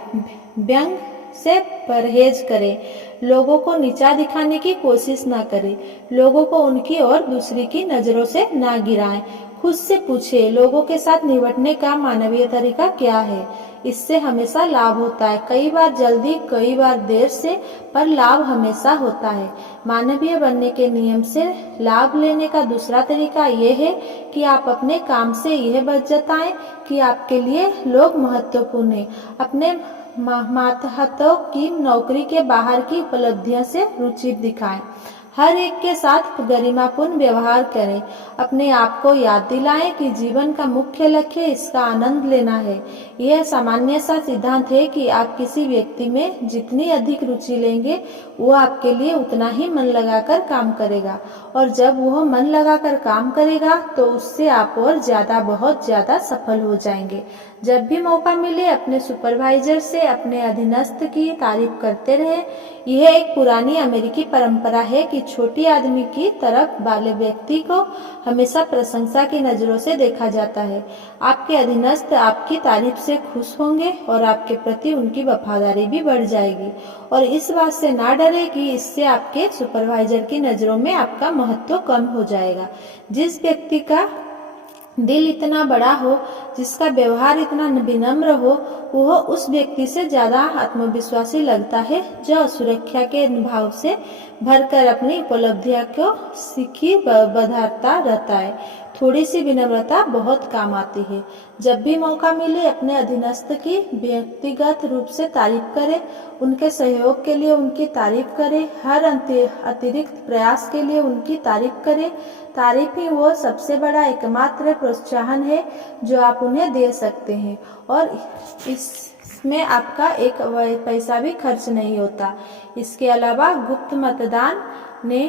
व्यंग से परहेज करें, लोगों को नीचा दिखाने की कोशिश न करें, लोगों को उनकी और दूसरी की नजरों से ना गिराएं। खुद से पूछे, लोगों के साथ निपटने का मानवीय तरीका क्या है। इससे हमेशा लाभ होता है, कई बार जल्दी, कई बार देर से, पर लाभ हमेशा होता है। मानवीय बनने के नियम से लाभ लेने का दूसरा तरीका यह है कि आप अपने काम से यह बात जताएं कि आपके लिए लोग महत्वपूर्ण हैं। अपने मातहतों की नौकरी के बाहर की उपलब्धियों से रुचि दिखाएं। हर एक के साथ गरिमापूर्ण व्यवहार करें। अपने आप को याद दिलाएं कि जीवन का मुख्य लक्ष्य इसका आनंद लेना है। यह सामान्य सा सिद्धांत है कि आप किसी व्यक्ति में जितनी अधिक रुचि लेंगे वो आपके लिए उतना ही मन लगाकर काम करेगा और जब वह मन लगाकर काम करेगा तो उससे आप और ज्यादा, बहुत ज्यादा सफल हो जाएंगे। जब भी मौका मिले अपने सुपरवाइजर से अपने अधीनस्थ की तारीफ करते रहे। यह एक पुरानी अमेरिकी परंपरा है कि छोटी आदमी की तरफ वाले व्यक्ति को हमेशा प्रशंसा की नजरों से देखा जाता है। आपके अधीनस्थ आपकी तारीफ से खुश होंगे और आपके प्रति उनकी वफादारी भी बढ़ जाएगी और इस बात से ना डरे कि इससे आपके सुपरवाइजर की नजरों में आपका महत्व कम हो जाएगा। जिस व्यक्ति का दिल इतना बड़ा हो, जिसका व्यवहार इतना विनम्र हो, वह उस व्यक्ति से ज्यादा आत्मविश्वासी लगता है जो सुरक्षा के भाव से भरकर अपनी उपलब्धियों को सीखी बधाता रहता है। थोड़ी सी विनम्रता बहुत काम आती है। जब भी मौका मिले अपने अधीनस्थ की व्यक्तिगत रूप से तारीफ करें, उनके सहयोग के लिए उनकी तारीफ करें, हर अतिरिक्त प्रयास के लिए उनकी तारीफ करें। तारीफ ही वो सबसे बड़ा एकमात्र प्रोत्साहन है जो आप उन्हें दे सकते हैं, और इसमें आपका एक पैसा भी खर्च नहीं होता। इसके अलावा गुप्त मतदान ने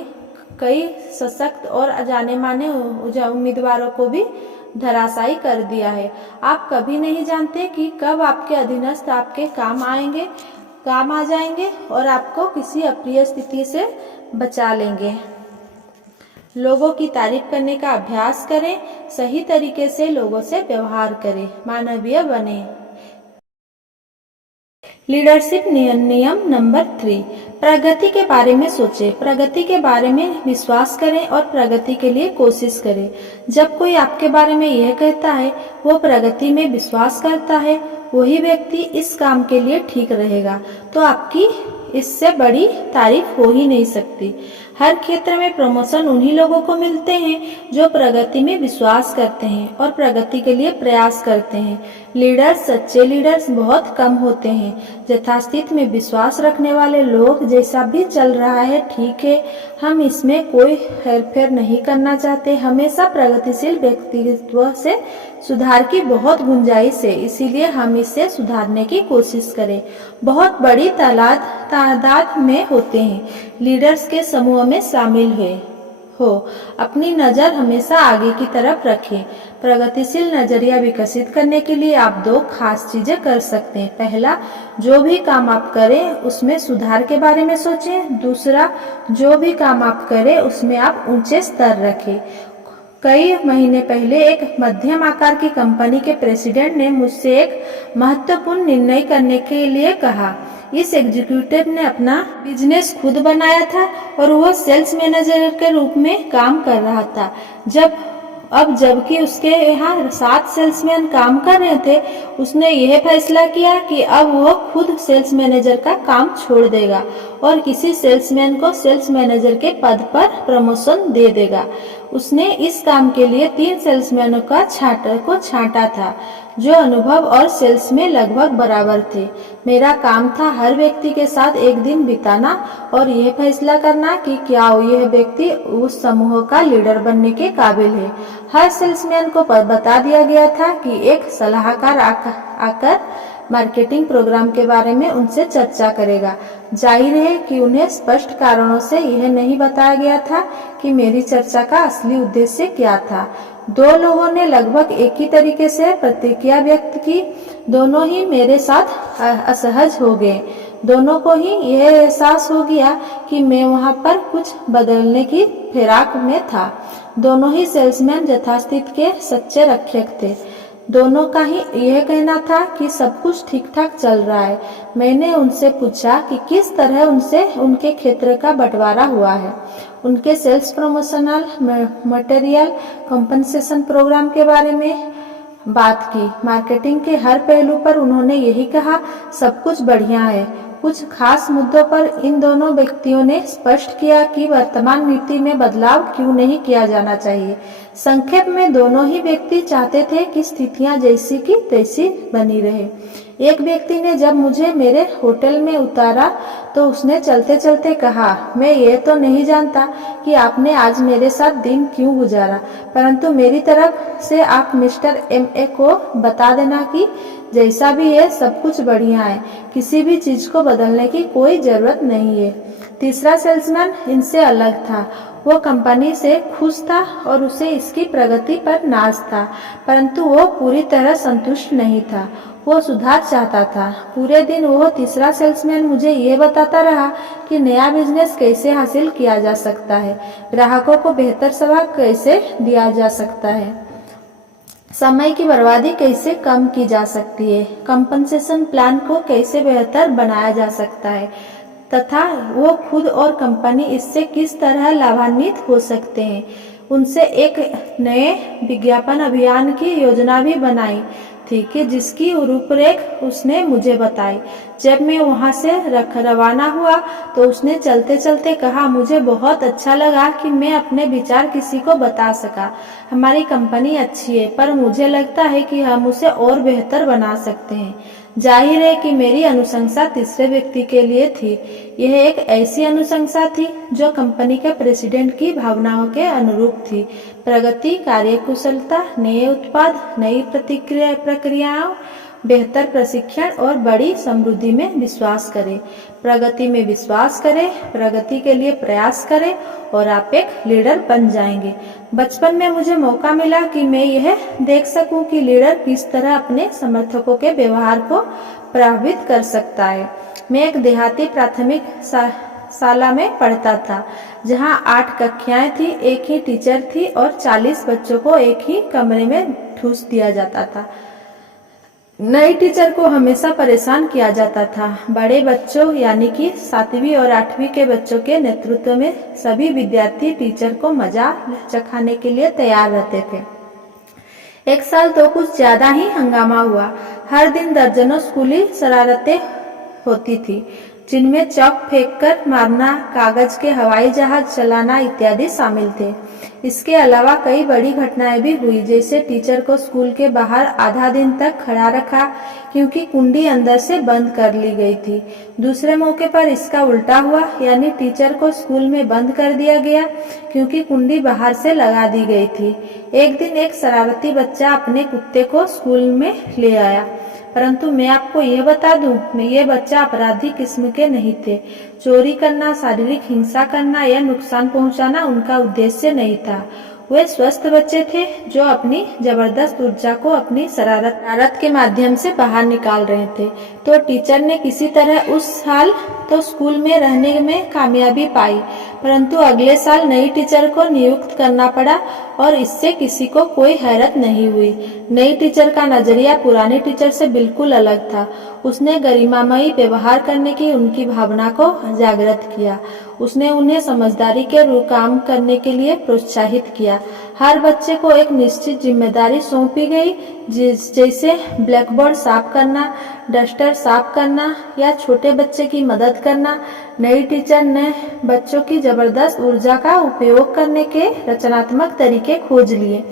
कई सशक्त और जाने माने उम्मीदवारों को भी धराशायी कर दिया है। आप कभी नहीं जानते कि कब आपके अधीनस्थ आपके काम आ जाएंगे और आपको किसी अप्रिय स्थिति से बचा लेंगे। लोगों की तारीफ करने का अभ्यास करें, सही तरीके से लोगों से व्यवहार करें, मानवीय बने। लीडरशिप नियम नंबर 3, प्रगति के बारे में सोचें, प्रगति के बारे में विश्वास करें और प्रगति के लिए कोशिश करें। जब कोई आपके बारे में यह कहता है वो प्रगति में विश्वास करता है, वही व्यक्ति इस काम के लिए ठीक रहेगा, तो आपकी इससे बड़ी तारीफ हो ही नहीं सकती। हर क्षेत्र में प्रमोशन उन्हीं लोगों को मिलते हैं जो प्रगति में विश्वास करते हैं और प्रगति के लिए प्रयास करते हैं। सच्चे लीडर्स बहुत कम होते हैं। यथास्थिति में विश्वास रखने वाले लोग जैसा भी चल रहा है ठीक है, हम इसमें कोई हेरफेर नहीं करना चाहते। हमेशा प्रगतिशील व्यक्तित्व से सुधार की बहुत गुंजाइश है, इसीलिए हम इसे सुधारने की कोशिश करें। बहुत बड़ी तादाद में होते हैं। लीडर्स के समूह में शामिल हो, अपनी नज़र हमेशा आगे की तरफ रखें। प्रगतिशील नजरिया विकसित करने के लिए आप 2 खास चीजें कर सकते हैं। पहला, जो भी काम आप करें उसमें सुधार के बारे में सोचें। दूसरा, जो भी काम आप करें उसमें आप ऊंचे स्तर रखें। कई महीने पहले एक मध्यम आकार की कंपनी के प्रेसिडेंट ने मुझसे एक महत्वपूर्ण निर्णय करने के लिए कहा। इस एग्जीक्यूटिव ने अपना बिजनेस खुद बनाया था और वह सेल्स मैनेजर के रूप में काम कर रहा था। जबकि उसके यहाँ 7 सेल्समैन काम कर रहे थे, उसने यह फैसला किया कि अब वह खुद सेल्स मैनेजर का काम छोड़ देगा और किसी सेल्समैन को सेल्स मैनेजर के पद पर प्रमोशन दे देगा। उसने इस काम के लिए 3 सेल्समैनों को छांटा था जो अनुभव और सेल्स में लगभग बराबर थे। मेरा काम था हर व्यक्ति के साथ एक दिन बिताना और यह फैसला करना कि क्या यह व्यक्ति उस समूह का लीडर बनने के काबिल है। हर सेल्समैन को बता दिया गया था कि एक सलाहकार आकर मार्केटिंग प्रोग्राम के बारे में उनसे चर्चा करेगा। जाहिर है कि उन्हें स्पष्ट कारणों से यह नहीं बताया गया था कि मेरी चर्चा का असली उद्देश्य क्या था। 2 लोगों ने लगभग एक ही तरीके से प्रतिक्रिया व्यक्त की। दोनों ही मेरे साथ असहज हो गए। दोनों को ही यह एहसास हो गया कि मैं वहां पर कुछ बदलने की फिराक में था। दोनों ही सेल्समैन यथास्थिति के सच्चे रक्षक थे। दोनों का ही यह कहना था कि सब कुछ ठीक ठाक चल रहा है। मैंने उनसे पूछा कि किस तरह उनसे उनके क्षेत्र का बंटवारा हुआ है। उनके sales promotional material compensation program के बारे में बात की। मार्केटिंग के हर पहलू पर उन्होंने यही कहा, सब कुछ बढ़िया है। कुछ खास मुद्दों पर इन दोनों व्यक्तियों ने स्पष्ट किया कि वर्तमान नीति में बदलाव क्यों नहीं किया जाना चाहिए। संक्षेप में दोनों ही व्यक्ति चाहते थे कि स्थितियां जैसी की तैसी बनी रहे। एक व्यक्ति ने जब मुझे मेरे होटल में उतारा तो उसने चलते चलते कहा, मैं ये तो नहीं जानता कि आपने आज मेरे साथ दिन क्यों गुजारा, परंतु मेरी तरफ से आप मिस्टर MA को बता देना कि जैसा भी है सब कुछ बढ़िया है, किसी भी चीज को बदलने की कोई जरूरत नहीं है। तीसरा सेल्समैन इनसे अलग था। वो कंपनी से खुश था और उसे इसकी प्रगति पर नाज था, परंतु वो पूरी तरह संतुष्ट नहीं था। वो सुधार चाहता था। पूरे दिन वो तीसरा सेल्समैन मुझे ये बताता रहा कि नया बिजनेस कैसे हासिल किया जा सकता है, ग्राहकों को बेहतर सेवा कैसे दिया जा सकता है, समय की बर्बादी कैसे कम की जा सकती है, कंपनसेशन प्लान को कैसे बेहतर बनाया जा सकता है तथा वो खुद और कंपनी इससे किस तरह लाभान्वित हो सकते हैं। उनसे एक नए विज्ञापन अभियान की योजना भी बनाई थी कि जिसकी रूपरेख उसने मुझे बताई। जब मैं वहाँ से रवाना हुआ तो उसने चलते चलते कहा, मुझे बहुत अच्छा लगा कि मैं अपने विचार किसी को बता सका। हमारी कंपनी अच्छी है, पर मुझे लगता है कि हम उसे और बेहतर बना सकते हैं। जाहिर है कि मेरी अनुशंसा तीसरे व्यक्ति के लिए थी। यह एक ऐसी अनुशंसा थी जो कंपनी के प्रेसिडेंट की भावनाओं के अनुरूप थी। प्रगति, कार्यकुशलता, नए उत्पाद, नई प्रक्रियाओं, बेहतर प्रशिक्षण और बड़ी समृद्धि में विश्वास करें। प्रगति में विश्वास करें, प्रगति के लिए प्रयास करें और आप एक लीडर बन जाएंगे। बचपन में मुझे मौका मिला कि मैं यह देख सकूं कि लीडर किस तरह अपने समर्थकों के व्यवहार को प्रभावित कर सकता है। मैं एक देहाती प्राथमिक शाला में पढ़ता था, जहां 8 कक्षाएं थी, एक ही टीचर थी और 40 बच्चों को एक ही कमरे में ठूस दिया जाता था। नई टीचर को हमेशा परेशान किया जाता था। बड़े बच्चों यानी कि 7वीं और 8वीं के बच्चों के नेतृत्व में सभी विद्यार्थी टीचर को मजा चखाने के लिए तैयार रहते थे। एक साल तो कुछ ज्यादा ही हंगामा हुआ। हर दिन दर्जनों स्कूली शरारतें होती थी, जिनमें चौक फेंककर मारना, कागज के हवाई जहाज चलाना इत्यादि शामिल थे। इसके अलावा कई बड़ी घटनाएं भी हुई, जैसे टीचर को स्कूल के बाहर आधा दिन तक खड़ा रखा क्योंकि कुंडी अंदर से बंद कर ली गई थी। दूसरे मौके पर इसका उल्टा हुआ, यानी टीचर को स्कूल में बंद कर दिया गया क्योंकि कुंडी बाहर से लगा दी गई थी। एक दिन एक शरारती बच्चा अपने कुत्ते को स्कूल में ले आया, परंतु मैं आपको यह बता दूं, ये बच्चा अपराधी किस्म के नहीं थे। चोरी करना, शारीरिक हिंसा करना या नुकसान पहुंचाना उनका उद्देश्य नहीं था। वे स्वस्थ बच्चे थे जो अपनी जबरदस्त ऊर्जा को अपनी शरारत के माध्यम से बाहर निकाल रहे थे। तो टीचर ने किसी तरह उस साल तो स्कूल में रहने में कामयाबी पाई, परंतु अगले साल नई टीचर को नियुक्त करना पड़ा और इससे किसी को कोई हैरत नहीं हुई। नई टीचर का नजरिया पुरानी टीचर से बिल्कुल अलग था। उसने गरिमामयी व्यवहार करने की उनकी भावना को जागृत किया। उसने उन्हें समझदारी के काम करने के लिए प्रोत्साहित किया। हर बच्चे को एक निश्चित जिम्मेदारी सौंपी गई, जैसे ब्लैकबोर्ड साफ करना, डस्टर साफ करना या छोटे बच्चे की मदद करना। नई टीचर ने बच्चों की जबरदस्त ऊर्जा का उपयोग करने के रचनात्मक तरीके खोज लिए,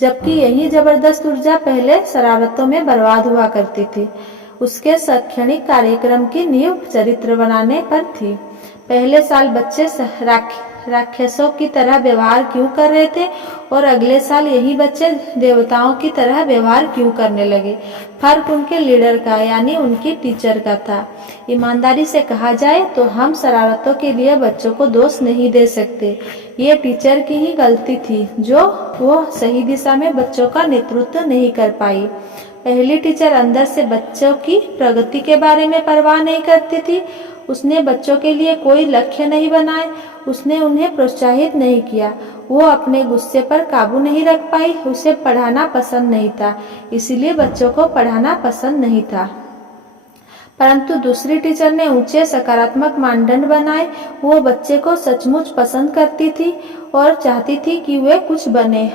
जबकि यही जबरदस्त ऊर्जा पहले शरारतों में बर्बाद हुआ करती थी। उसके शैक्षणिक कार्यक्रम की नींव चरित्र बनाने पर थी। पहले साल बच्चे राक्षसों की तरह व्यवहार क्यों कर रहे थे और अगले साल यही बच्चे देवताओं की तरह व्यवहार क्यों करने लगे? फर्क उनके लीडर का यानी उनकी टीचर का था। ईमानदारी से कहा जाए तो हम शरारतों के लिए बच्चों को दोष नहीं दे सकते। ये टीचर की ही गलती थी जो वो सही दिशा में बच्चों का नेतृत्व नहीं कर पाई। पहली टीचर अंदर से बच्चों की प्रगति के बारे में परवाह नहीं करती थी। उसने बच्चों के लिए कोई लक्ष्य नहीं बनाए, उसने उन्हें प्रोत्साहित नहीं किया। वो अपने गुस्से पर काबू नहीं रख पाई। उसे पढ़ाना पसंद नहीं था, इसलिए बच्चों को पढ़ाना पसंद नहीं था। परंतु दूसरी टीचर ने ऊंचे सकारात्मक मानदंड बनाए। वो बच्चे को सचमुच पसंद करती थी और चाहती थी कि वे कुछ बने।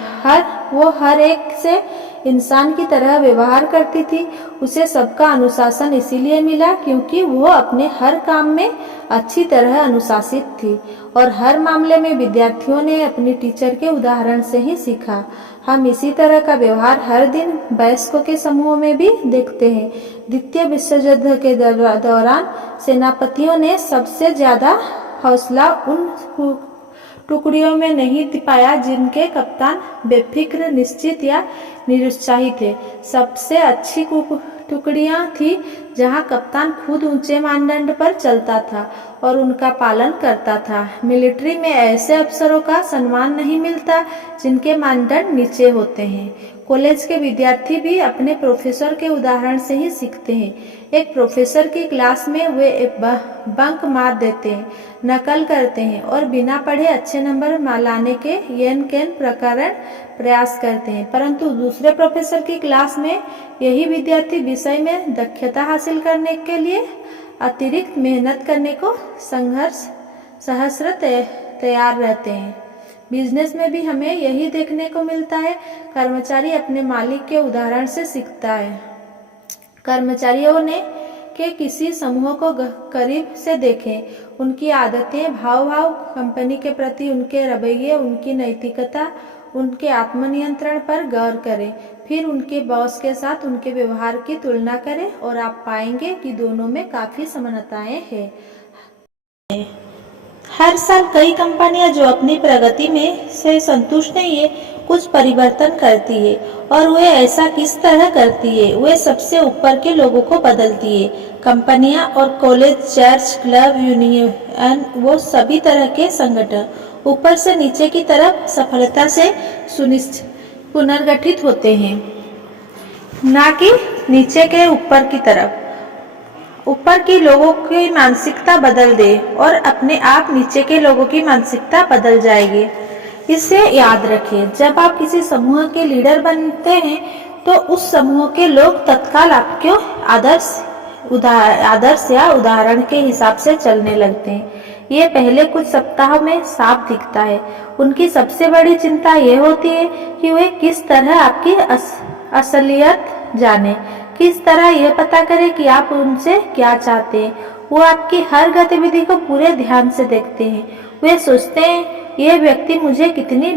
वो हर एक से इंसान की तरह व्यवहार करती थी। उसे सबका अनुशासन इसीलिए मिला क्योंकि वो अपने हर काम में अच्छी तरह अनुशासित थी और हर मामले में विद्यार्थियों ने अपनी टीचर के उदाहरण से ही सीखा। हम इसी तरह का व्यवहार हर दिन वयस्कों के समूह में भी देखते हैं। द्वितीय विश्व युद्ध के दौरान सेनापतियों ने सबसे ज्यादा हौसला उन टुकड़ियों में नहीं पाया जिनके कप्तान बेफिक्र, निश्चित या निरुत्साही थे। सबसे अच्छी टुकड़ियां थी जहां कप्तान खुद ऊंचे मानदंड पर चलता था और उनका पालन करता था। मिलिट्री में ऐसे अफसरों का सम्मान नहीं मिलता जिनके मानदंड नीचे होते हैं। कॉलेज के विद्यार्थी भी अपने प्रोफेसर के उदाहरण से ही सीखते हैं। एक प्रोफेसर की क्लास में वे बंक मार देते हैं, नकल करते हैं और बिना पढ़े अच्छे नंबर लाने के येन केन प्रकरण प्रयास करते हैं। परंतु दूसरे प्रोफेसर की क्लास में यही विद्यार्थी विषय में दक्षता हासिल करने के लिए अतिरिक्त मेहनत करने को सहस्र तैयार रहते हैं। बिजनेस में भी हमें यही देखने को मिलता है। कर्मचारी अपने मालिक के उदाहरण से सीखता है। कर्मचारियों ने के किसी समूह को करीब से देखें, उनकी आदतें, भाव कंपनी के प्रति उनके रवैये, उनकी नैतिकता, उनके आत्मनियंत्रण पर गौर करें। फिर उनके बॉस के साथ उनके व्यवहार की तुलना करें और आप पाएंगे कि दोनों में काफ़ी समानताएं हैं। हर साल कई कंपनियां जो अपनी प्रगति में से संतुष्ट नहीं है, कुछ परिवर्तन करती है। और वे ऐसा किस तरह करती है? वे सबसे ऊपर के लोगों को बदलती है। कंपनियां और कॉलेज, चर्च, क्लब, यूनियन, वो सभी तरह के संगठन ऊपर से नीचे की तरफ सफलता से पुनर्गठित होते हैं, ना कि नीचे के ऊपर की तरफ। ऊपर के लोगों की मानसिकता बदल दे और अपने आप नीचे के लोगों की मानसिकता बदल जाएगी। इसे याद रखें, जब आप किसी समूह के लीडर बनते हैं तो उस समूह के लोग तत्काल आपके आदर्श या उदाहरण के हिसाब से चलने लगते हैं। ये पहले कुछ सप्ताह में साफ दिखता है। उनकी सबसे बड़ी चिंता ये होती है कि वे किस तरह आपकी असलियत जाने, किस तरह यह पता करें कि आप उनसे क्या चाहते हैं। वो आपकी हर गतिविधि को पूरे ध्यान से देखते हैं। वे सोचते हैं यह व्यक्ति मुझे कितनी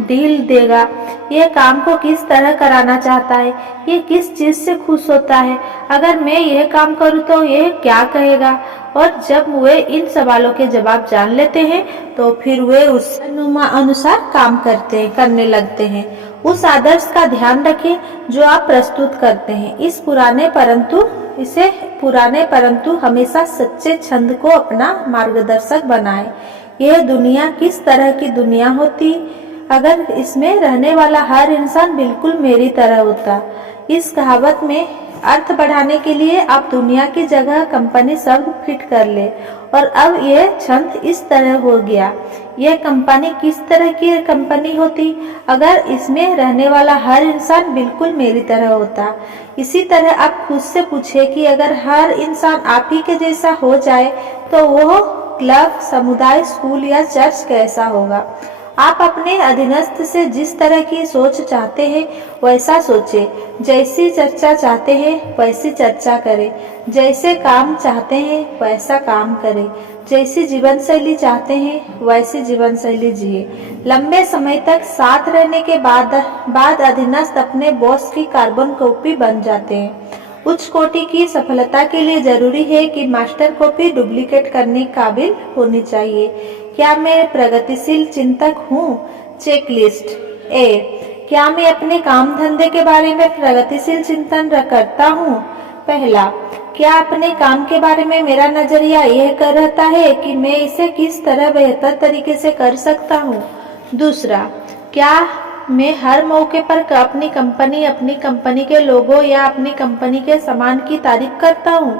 डील देगा, यह काम को किस तरह कराना चाहता है, ये किस चीज से खुश होता है, अगर मैं यह काम करूं तो यह क्या कहेगा। और जब वे इन सवालों के जवाब जान लेते हैं तो फिर वे उस अनुसार काम करने लगते हैं। उस आदर्श का ध्यान रखें जो आप प्रस्तुत करते हैं। इसे पुराने परंतु हमेशा सच्चे छंद को अपना मार्गदर्शक बनाएं। यह दुनिया किस तरह की दुनिया होती अगर इसमें रहने वाला हर इंसान बिल्कुल मेरी तरह होता। इस कहावत में अर्थ बढ़ाने के लिए आप दुनिया की जगह कंपनी शब्द फिट कर ले। और अब यह छंद इस तरह हो गया, यह कंपनी किस तरह की कंपनी होती अगर इसमें रहने वाला हर इंसान बिल्कुल मेरी तरह होता। इसी तरह आप खुद से पूछे कि अगर हर इंसान आप ही के जैसा हो जाए तो वह क्लब, समुदाय, स्कूल या चर्च कैसा होगा। आप अपने अधीनस्थ से जिस तरह की सोच चाहते हैं वैसा सोचें, जैसी चर्चा चाहते हैं वैसी चर्चा करें, जैसे काम चाहते हैं वैसा काम करें, जैसी जीवन शैली चाहते हैं वैसी जीवन शैली जिए। लंबे समय तक साथ रहने के बाद अधीनस्थ अपने बॉस की कार्बन कॉपी बन जाते हैं। उच्च कोटि की सफलता के लिए जरूरी है कि मास्टर कॉपी डुप्लीकेट करने काबिल होनी चाहिए। क्या मैं प्रगतिशील चिंतक हूँ? चेकलिस्ट ए। क्या मैं अपने काम धंधे के बारे में प्रगतिशील चिंतन करता हूँ? पहला, क्या अपने काम के बारे में मेरा नजरिया यह कहता है कि मैं इसे किस तरह बेहतर तरीके से कर सकता हूँ? दूसरा, क्या मैं हर मौके पर अपनी कंपनी के लोगों या अपनी कंपनी के सामान की तारीफ करता हूँ?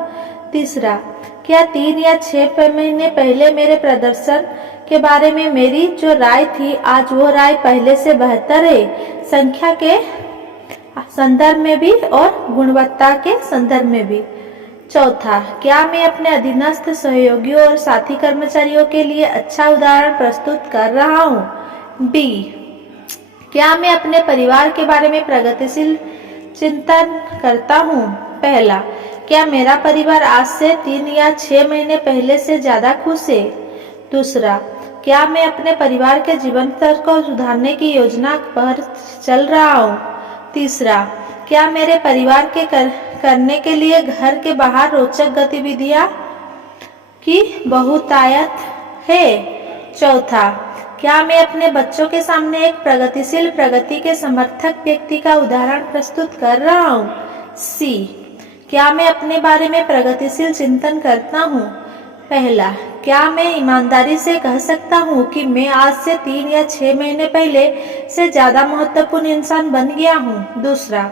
तीसरा, क्या 3 या 6 महीने पहले मेरे प्रदर्शन के बारे में मेरी जो राय थी आज वो राय पहले से बेहतर है, संख्या के संदर्भ में भी और गुणवत्ता के संदर्भ में भी। चौथा, क्या मैं अपने अधीनस्थ सहयोगियों और साथी कर्मचारियों के लिए अच्छा उदाहरण प्रस्तुत कर रहा हूँ? बी, क्या मैं अपने परिवार के बारे में प्रगतिशील चिंतन करता हूँ? पहला, क्या मेरा परिवार आज से 3 या 6 महीने पहले से ज्यादा खुश है? दूसरा, क्या मैं अपने परिवार के जीवन स्तर को सुधारने की योजना पर चल रहा हूँ? तीसरा, क्या मेरे परिवार के करने के लिए घर के बाहर रोचक गतिविधियां की बहुतायत है? चौथा, क्या मैं अपने बच्चों के सामने एक प्रगतिशील प्रगति के समर्थक व्यक्ति का उदाहरण प्रस्तुत कर रहा हूँ? सी, क्या मैं अपने बारे में प्रगतिशील चिंतन करता हूँ? पहला, क्या मैं ईमानदारी से कह सकता हूँ कि मैं आज से 3 या 6 महीने पहले से ज्यादा महत्वपूर्ण इंसान बन गया हूँ? दूसरा,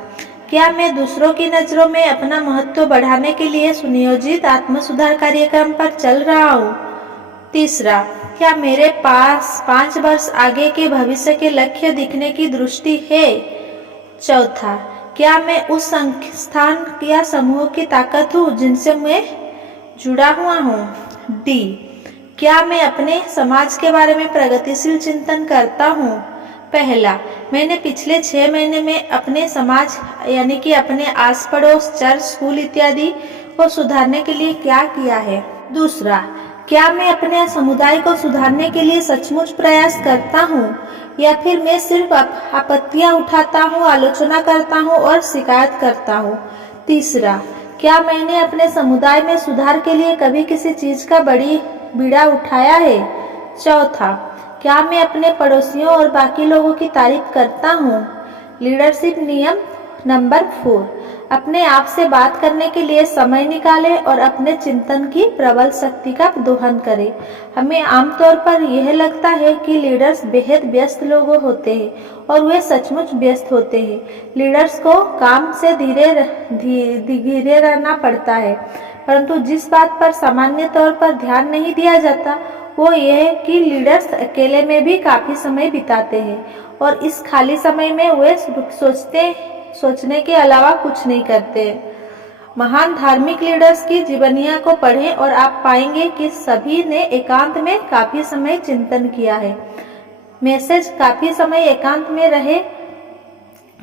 क्या मैं दूसरों की नजरों में अपना महत्व बढ़ाने के लिए सुनियोजित आत्म सुधार कार्यक्रम पर चल रहा हूँ? तीसरा, क्या मेरे पास 5 वर्ष आगे के भविष्य के लक्ष्य दिखने की दृष्टि है? चौथा, क्या मैं उस संस्थान या समूह की ताकत हूँ जिनसे मैं जुड़ा हुआ हूँ? डी, क्या मैं अपने समाज के बारे में प्रगतिशील चिंतन करता हूँ? पहला, मैंने पिछले 6 महीने में अपने समाज यानी कि अपने आस पड़ोस, चर्च, स्कूल इत्यादि को सुधारने के लिए क्या किया है। दूसरा, क्या मैं अपने समुदाय को सुधारने के लिए सचमुच प्रयास करता हूँ या फिर मैं सिर्फ आपत्तियाँ उठाता हूँ, आलोचना करता हूँ और शिकायत करता हूँ। तीसरा, क्या मैंने अपने समुदाय में सुधार के लिए कभी किसी चीज का बड़ी बीड़ा उठाया है। चौथा, क्या मैं अपने पड़ोसियों और बाकी लोगों की तारीफ करता हूँ। लीडरशिप नियम नंबर 4, अपने आप से बात करने के लिए समय निकालें और अपने चिंतन की प्रबल शक्ति का दोहन करें। हमें आमतौर पर यह लगता है कि लीडर्स बेहद व्यस्त लोग होते हैं और वे सचमुच व्यस्त होते हैं। लीडर्स को काम से धीरे रहना पड़ता है, परंतु जिस बात पर सामान्य तौर पर ध्यान नहीं दिया जाता वो यह है कि लीडर्स अकेले में भी काफी समय बिताते हैं और इस खाली समय में वे सोचने के अलावा कुछ नहीं करते। महान धार्मिक लीडर्स की जीवनियां को पढ़ें और आप पाएंगे कि सभी ने एकांत में काफी समय चिंतन किया है। मैसेज काफी समय एकांत में रहे,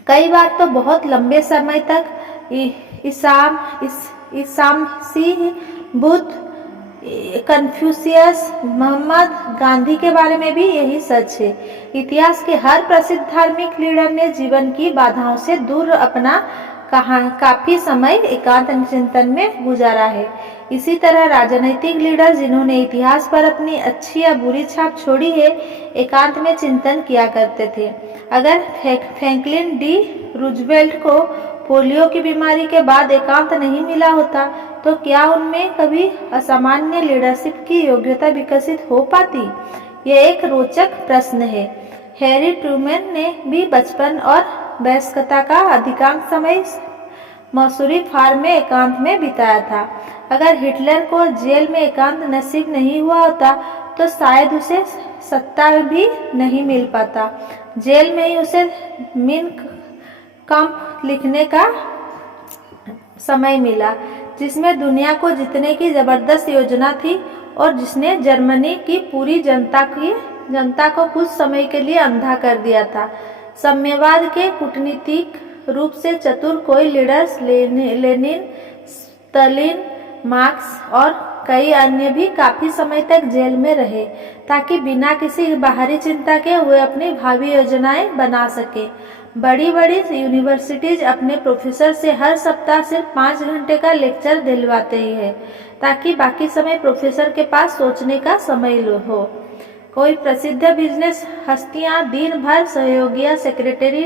कई बार तो बहुत लंबे समय तक। ईसाम मसीह, बुद्ध, कन्फ्यूशियस, मोहम्मद गांधी के बारे में भी यही सच है। इतिहास के हर प्रसिद्ध धार्मिक लीडर ने जीवन की बाधाओं से दूर अपना काफी समय एकांत चिंतन में गुजारा है। इसी तरह राजनीतिक लीडर जिन्होंने इतिहास पर अपनी अच्छी या बुरी छाप छोड़ी है, एकांत में चिंतन किया करते थे। अगर फ्रैंकलिन डी रूजवेल्ट को पोलियो की बीमारी के बाद एकांत नहीं मिला होता तो क्या उनमें कभी असामान्य लीडरशिप की योग्यता विकसित हो पाती? यह एक रोचक प्रश्न है। हैरी ट्रूमैन ने भी बचपन और वयस्कता का अधिकांश समय मसूरी फार्म में एकांत में बिताया था। अगर हिटलर को जेल में एकांत नसीब नहीं हुआ होता तो शायद उसे सत्ता भी नहीं मिल पाता। जेल में ही उसे मिन काम्फ लिखने का समय मिला, जिसमें दुनिया को जीतने की जबरदस्त योजना थी और जिसने जर्मनी की पूरी जनता को कुछ समय के लिए अंधा कर दिया था। साम्यवाद के कूटनीतिक रूप से चतुर कोई लीडर्स लेनिन, स्टालिन, मार्क्स और कई अन्य भी काफी समय तक जेल में रहे ताकि बिना किसी बाहरी चिंता के वे अपनी भावी योजनाएं बना सके। बड़ी बड़ी यूनिवर्सिटीज अपने प्रोफेसर से हर सप्ताह सिर्फ 5 घंटे का लेक्चर दिलवाते ही है ताकि बाकी समय प्रोफेसर के पास सोचने का समय हो। कोई प्रसिद्ध बिजनेस हस्तियां दिन भर सहयोगिया, सेक्रेटरी,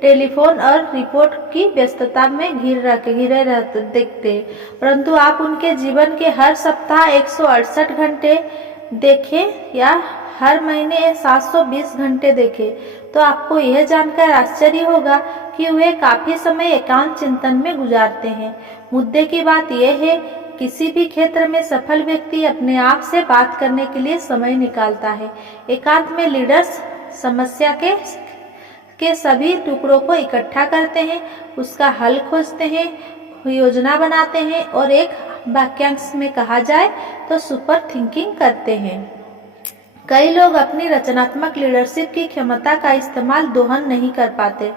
टेलीफोन और रिपोर्ट की व्यस्तता में घिरे रहते देखते, परंतु आप उनके जीवन के हर सप्ताह 168 घंटे देखें या हर महीने 720 घंटे देखें तो आपको यह जानकर आश्चर्य होगा कि वे काफी समय एकांत चिंतन में गुजारते हैं। मुद्दे की बात यह है, किसी भी क्षेत्र में सफल व्यक्ति अपने आप से बात करने के लिए समय निकालता है। एकांत में लीडर्स समस्या के सभी टुकड़ों को इकट्ठा करते हैं, उसका हल खोजते हैं, योजना बनाते हैं और एक वाक्यांश में कहा जाए तो सुपर थिंकिंग करते हैं। कई लोग अपनी रचनात्मक लीडरशिप की क्षमता का इस्तेमाल दोहन नहीं कर पाते।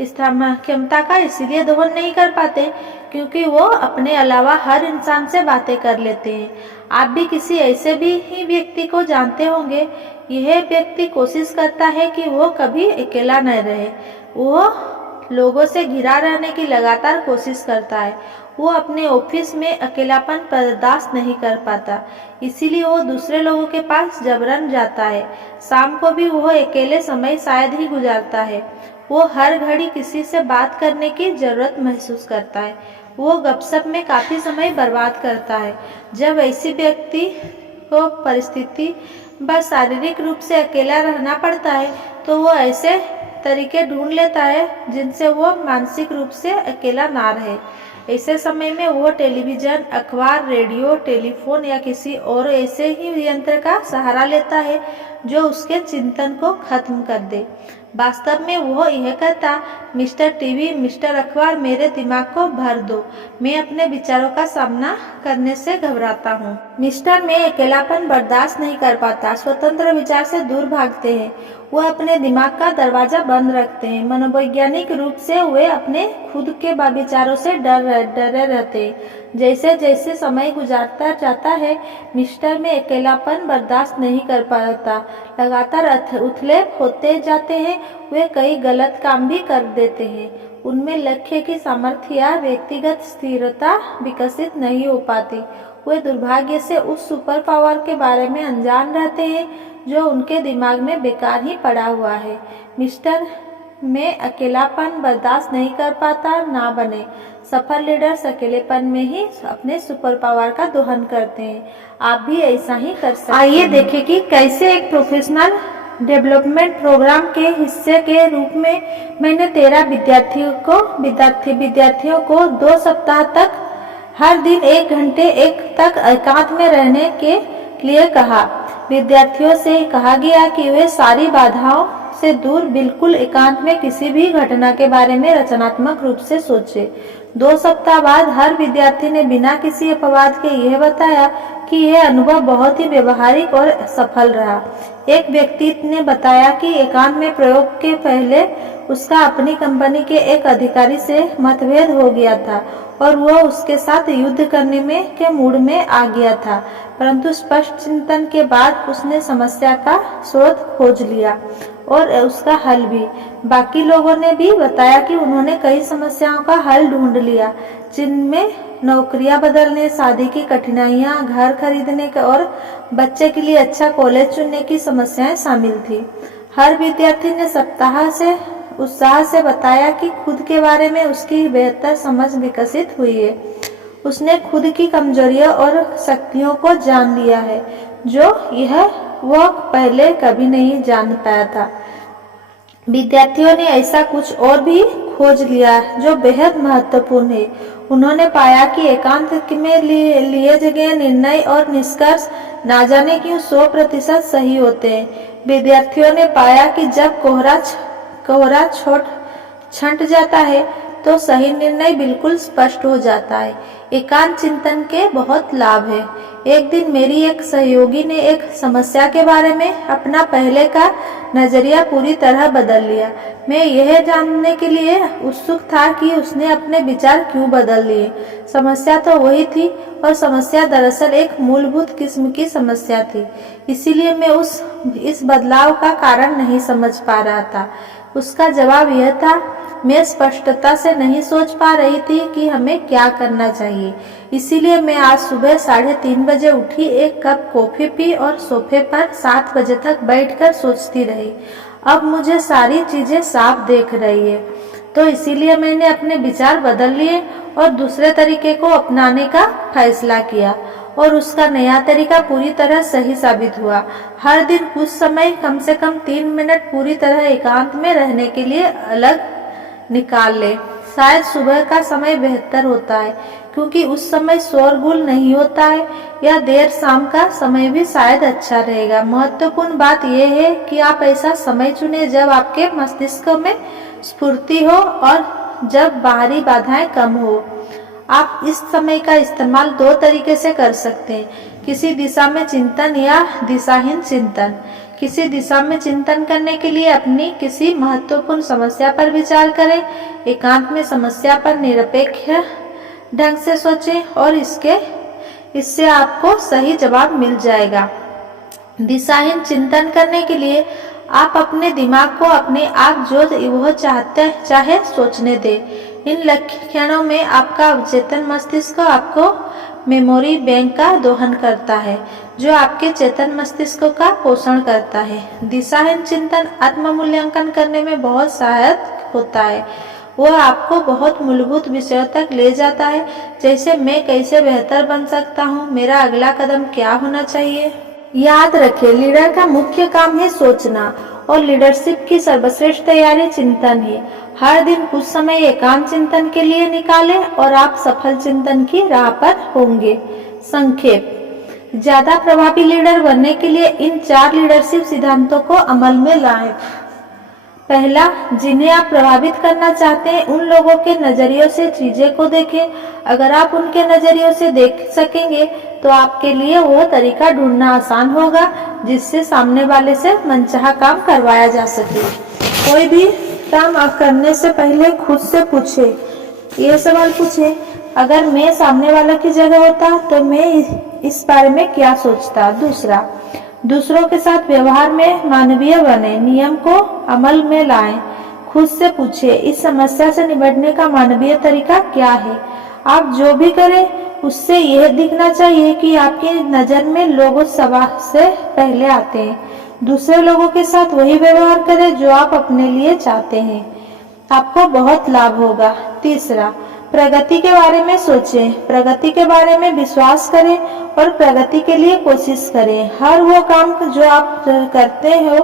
इस क्षमता का इसीलिए दोहन नहीं कर पाते क्योंकि वो अपने अलावा हर इंसान से बातें कर लेते हैं। आप भी किसी ऐसे ही व्यक्ति को जानते होंगे। यह व्यक्ति कोशिश करता है कि वो कभी अकेला न रहे। वो लोगों से घिरा रहने की लगातार कोशिश करता है। वो अपने ऑफिस में अकेलापन बर्दाश्त नहीं कर पाता, इसीलिए वो दूसरे लोगों के पास जबरन जाता है। शाम को भी वो अकेले समय शायद ही गुजारता है। वो हर घड़ी किसी से बात करने की जरूरत महसूस करता है। वो गपशप में काफी समय बर्बाद करता है। जब ऐसी व्यक्ति को परिस्थिति बस शारीरिक रूप से अकेला रहना पड़ता है तो वो ऐसे तरीके ढूंढ लेता है जिनसे वो मानसिक रूप से अकेला ना रहे। ऐसे समय में वो टेलीविजन, अखबार, रेडियो, टेलीफोन या किसी और ऐसे ही यंत्र का सहारा लेता है जो उसके चिंतन को खत्म कर दे। वास्तव में वो यह कहता, मिस्टर टीवी, मिस्टर अखबार, मेरे दिमाग को भर दो, मैं अपने विचारों का सामना करने से घबराता हूँ। मिस्टर मैं अकेलापन बर्दाश्त नहीं कर पाता, स्वतंत्र विचार से दूर भागते हैं, वो अपने दिमाग का दरवाजा बंद रखते हैं। मनोवैज्ञानिक रूप से वे अपने खुद के विचारों से डरे रहते हैं। जैसे जैसे समय गुजारता जाता है, मिस्टर में अकेलापन बर्दाश्त नहीं कर पाता, लगातार उथले होते जाते हैं। वे कई गलत काम भी कर देते हैं, उनमें लक्ष्य की सामर्थ्य या व्यक्तिगत स्थिरता विकसित नहीं हो पाती। वे दुर्भाग्य से उस सुपर पावर के बारे में अनजान रहते हैं जो उनके दिमाग में बेकार ही पड़ा हुआ है। मिस्टर में अकेलापन बर्दाश्त नहीं कर पाता ना बने। सफल लीडर्स अकेलेपन में ही अपने सुपर पावर का दोहन करते हैं। आप भी ऐसा ही कर सकते हैं। आइए देखें कि कैसे एक प्रोफेशनल डेवलपमेंट प्रोग्राम के हिस्से के रूप में मैंने 13 विद्यार्थियों को 2 सप्ताह तक हर दिन 1 घंटे तक एकांत में रहने के लिए कहा। विद्यार्थियों से कहा गया कि वे सारी बाधाओं से दूर बिल्कुल एकांत में किसी भी घटना के बारे में रचनात्मक रूप से सोचे। 2 सप्ताह बाद हर विद्यार्थी ने बिना किसी अपवाद के यह बताया कि यह अनुभव बहुत ही व्यवहारिक और सफल रहा। एक व्यक्ति ने बताया कि एकांत में प्रयोग के पहले उसका अपनी कंपनी के एक अधिकारी से मतभेद हो गया था और वह उसके साथ युद्ध करने के मूड में आ गया था, परंतु स्पष्ट चिंतन के बाद उसने समस्या का स्रोत खोज लिया और उसका हल भी। बाकी लोगों ने भी बताया कि उन्होंने कई समस्याओं का हल ढूंढ लिया, जिनमें नौकरियां बदलने, शादी की कठिनाइयां, घर खरीदने और बच्चे के लिए अच्छा कॉलेज चुनने की समस्याएं शामिल थी। हर विद्यार्थी ने उत्साह से बताया कि खुद के बारे में उसकी बेहतर समझ विकसित हुई है। उसने खुद की कमजोरियों और शक्तियों को जान लिया है, जो वह पहले कभी नहीं जान पाया था। विद्यार्थियों ने ऐसा कुछ और भी खोज लिया जो बेहद महत्वपूर्ण है। उन्होंने पाया कि एकांत में लिए गए निर्णय और निष्कर्ष ना जाने क्यों 100% सही होते हैं। विद्यार्थियों ने पाया कि जब कोहरा छंट जाता है तो सही निर्णय बिल्कुल स्पष्ट हो जाता है। एकांत चिंतन के बहुत लाभ है। एक दिन मेरी एक सहयोगी ने एक समस्या के बारे में अपना पहले का नजरिया पूरी तरह बदल लिया। मैं यह जानने के लिए उत्सुक था कि उसने अपने विचार क्यों बदल लिए। समस्या तो वही थी और समस्या दरअसल एक मूलभूत किस्म की समस्या थी, इसीलिए मैं इस बदलाव का कारण नहीं समझ पा रहा था। उसका जवाब यह था, मैं स्पष्टता से नहीं सोच पा रही थी कि हमें क्या करना चाहिए। इसीलिए मैं आज सुबह 3:30 बजे उठी, एक कप कॉफी पी और सोफे पर 7 बजे तक बैठकर सोचती रही। अब मुझे सारी चीजें साफ देख रही है, तो इसीलिए मैंने अपने विचार बदल लिए और दूसरे तरीके को अपनाने का फैसला किया और उसका नया तरीका पूरी तरह सही साबित हुआ। हर दिन कुछ समय, कम से कम 3 मिनट पूरी तरह एकांत में रहने के लिए अलग निकाल ले। शायद सुबह का समय बेहतर होता है क्योंकि उस समय शोरगुल नहीं होता है, या देर शाम का समय भी शायद अच्छा रहेगा। महत्वपूर्ण बात यह है कि आप ऐसा समय चुनें जब आपके मस्तिष्क में स्फूर्ति हो और जब बाहरी बाधाएं कम हो। आप इस समय का इस्तेमाल 2 तरीके से कर सकते हैं, किसी दिशा में चिंतन या दिशाहीन चिंतन। किसी दिशा में चिंतन करने के लिए अपनी किसी महत्वपूर्ण समस्या पर विचार करें। एकांत में समस्या पर निरपेक्ष ढंग से सोचें और इससे आपको सही जवाब मिल जाएगा। दिशाहीन चिंतन करने के लिए आप अपने दिमाग को अपने आप जो वह चाहे सोचने दें। इन लक्षणों में आपका अवचेतन मस्तिष्क आपको मेमोरी बैंक का दोहन करता है, जो आपके चेतन मस्तिष्क का पोषण करता है। दिशाहीन चिंतन आत्म मूल्यांकन करने में बहुत सहायक होता है। वह आपको बहुत मूलभूत विषयों तक ले जाता है, जैसे मैं कैसे बेहतर बन सकता हूँ, मेरा अगला कदम क्या होना चाहिए। याद रखें, लीडर का मुख्य काम है सोचना और लीडरशिप की सर्वश्रेष्ठ तैयारी चिंतन है। हर दिन कुछ समय एकांत चिंतन के लिए निकालें और आप सफल चिंतन की राह पर होंगे। संक्षेप, ज्यादा प्रभावी लीडर बनने के लिए इन 4 लीडरशिप सिद्धांतों को अमल में लाएं। पहला, जिन्हें आप प्रभावित करना चाहते हैं उन लोगों के नजरियों से चीजें को देखें। अगर आप उनके नजरियों से देख सकेंगे तो आपके लिए वह तरीका ढूंढना आसान होगा जिससे सामने वाले से मनचाहा काम करवाया जा सके। कोई भी काम करने से पहले खुद से पूछे, ये सवाल पूछे, अगर मैं सामने वाले की जगह होता तो मैं इस बारे में क्या सोचता। दूसरा, दूसरों के साथ व्यवहार में मानवीय बने, नियम को अमल में लाएं। खुद से पूछे, इस समस्या से निपटने का मानवीय तरीका क्या है। आप जो भी करें उससे यह दिखना चाहिए कि आपकी नजर में लोग सबसे पहले आते हैं। दूसरे लोगों के साथ वही व्यवहार करें जो आप अपने लिए चाहते हैं, आपको बहुत लाभ होगा। तीसरा, प्रगति के बारे में सोचें, प्रगति के बारे में विश्वास करें और प्रगति के लिए कोशिश करें। हर वो काम जो आप करते हो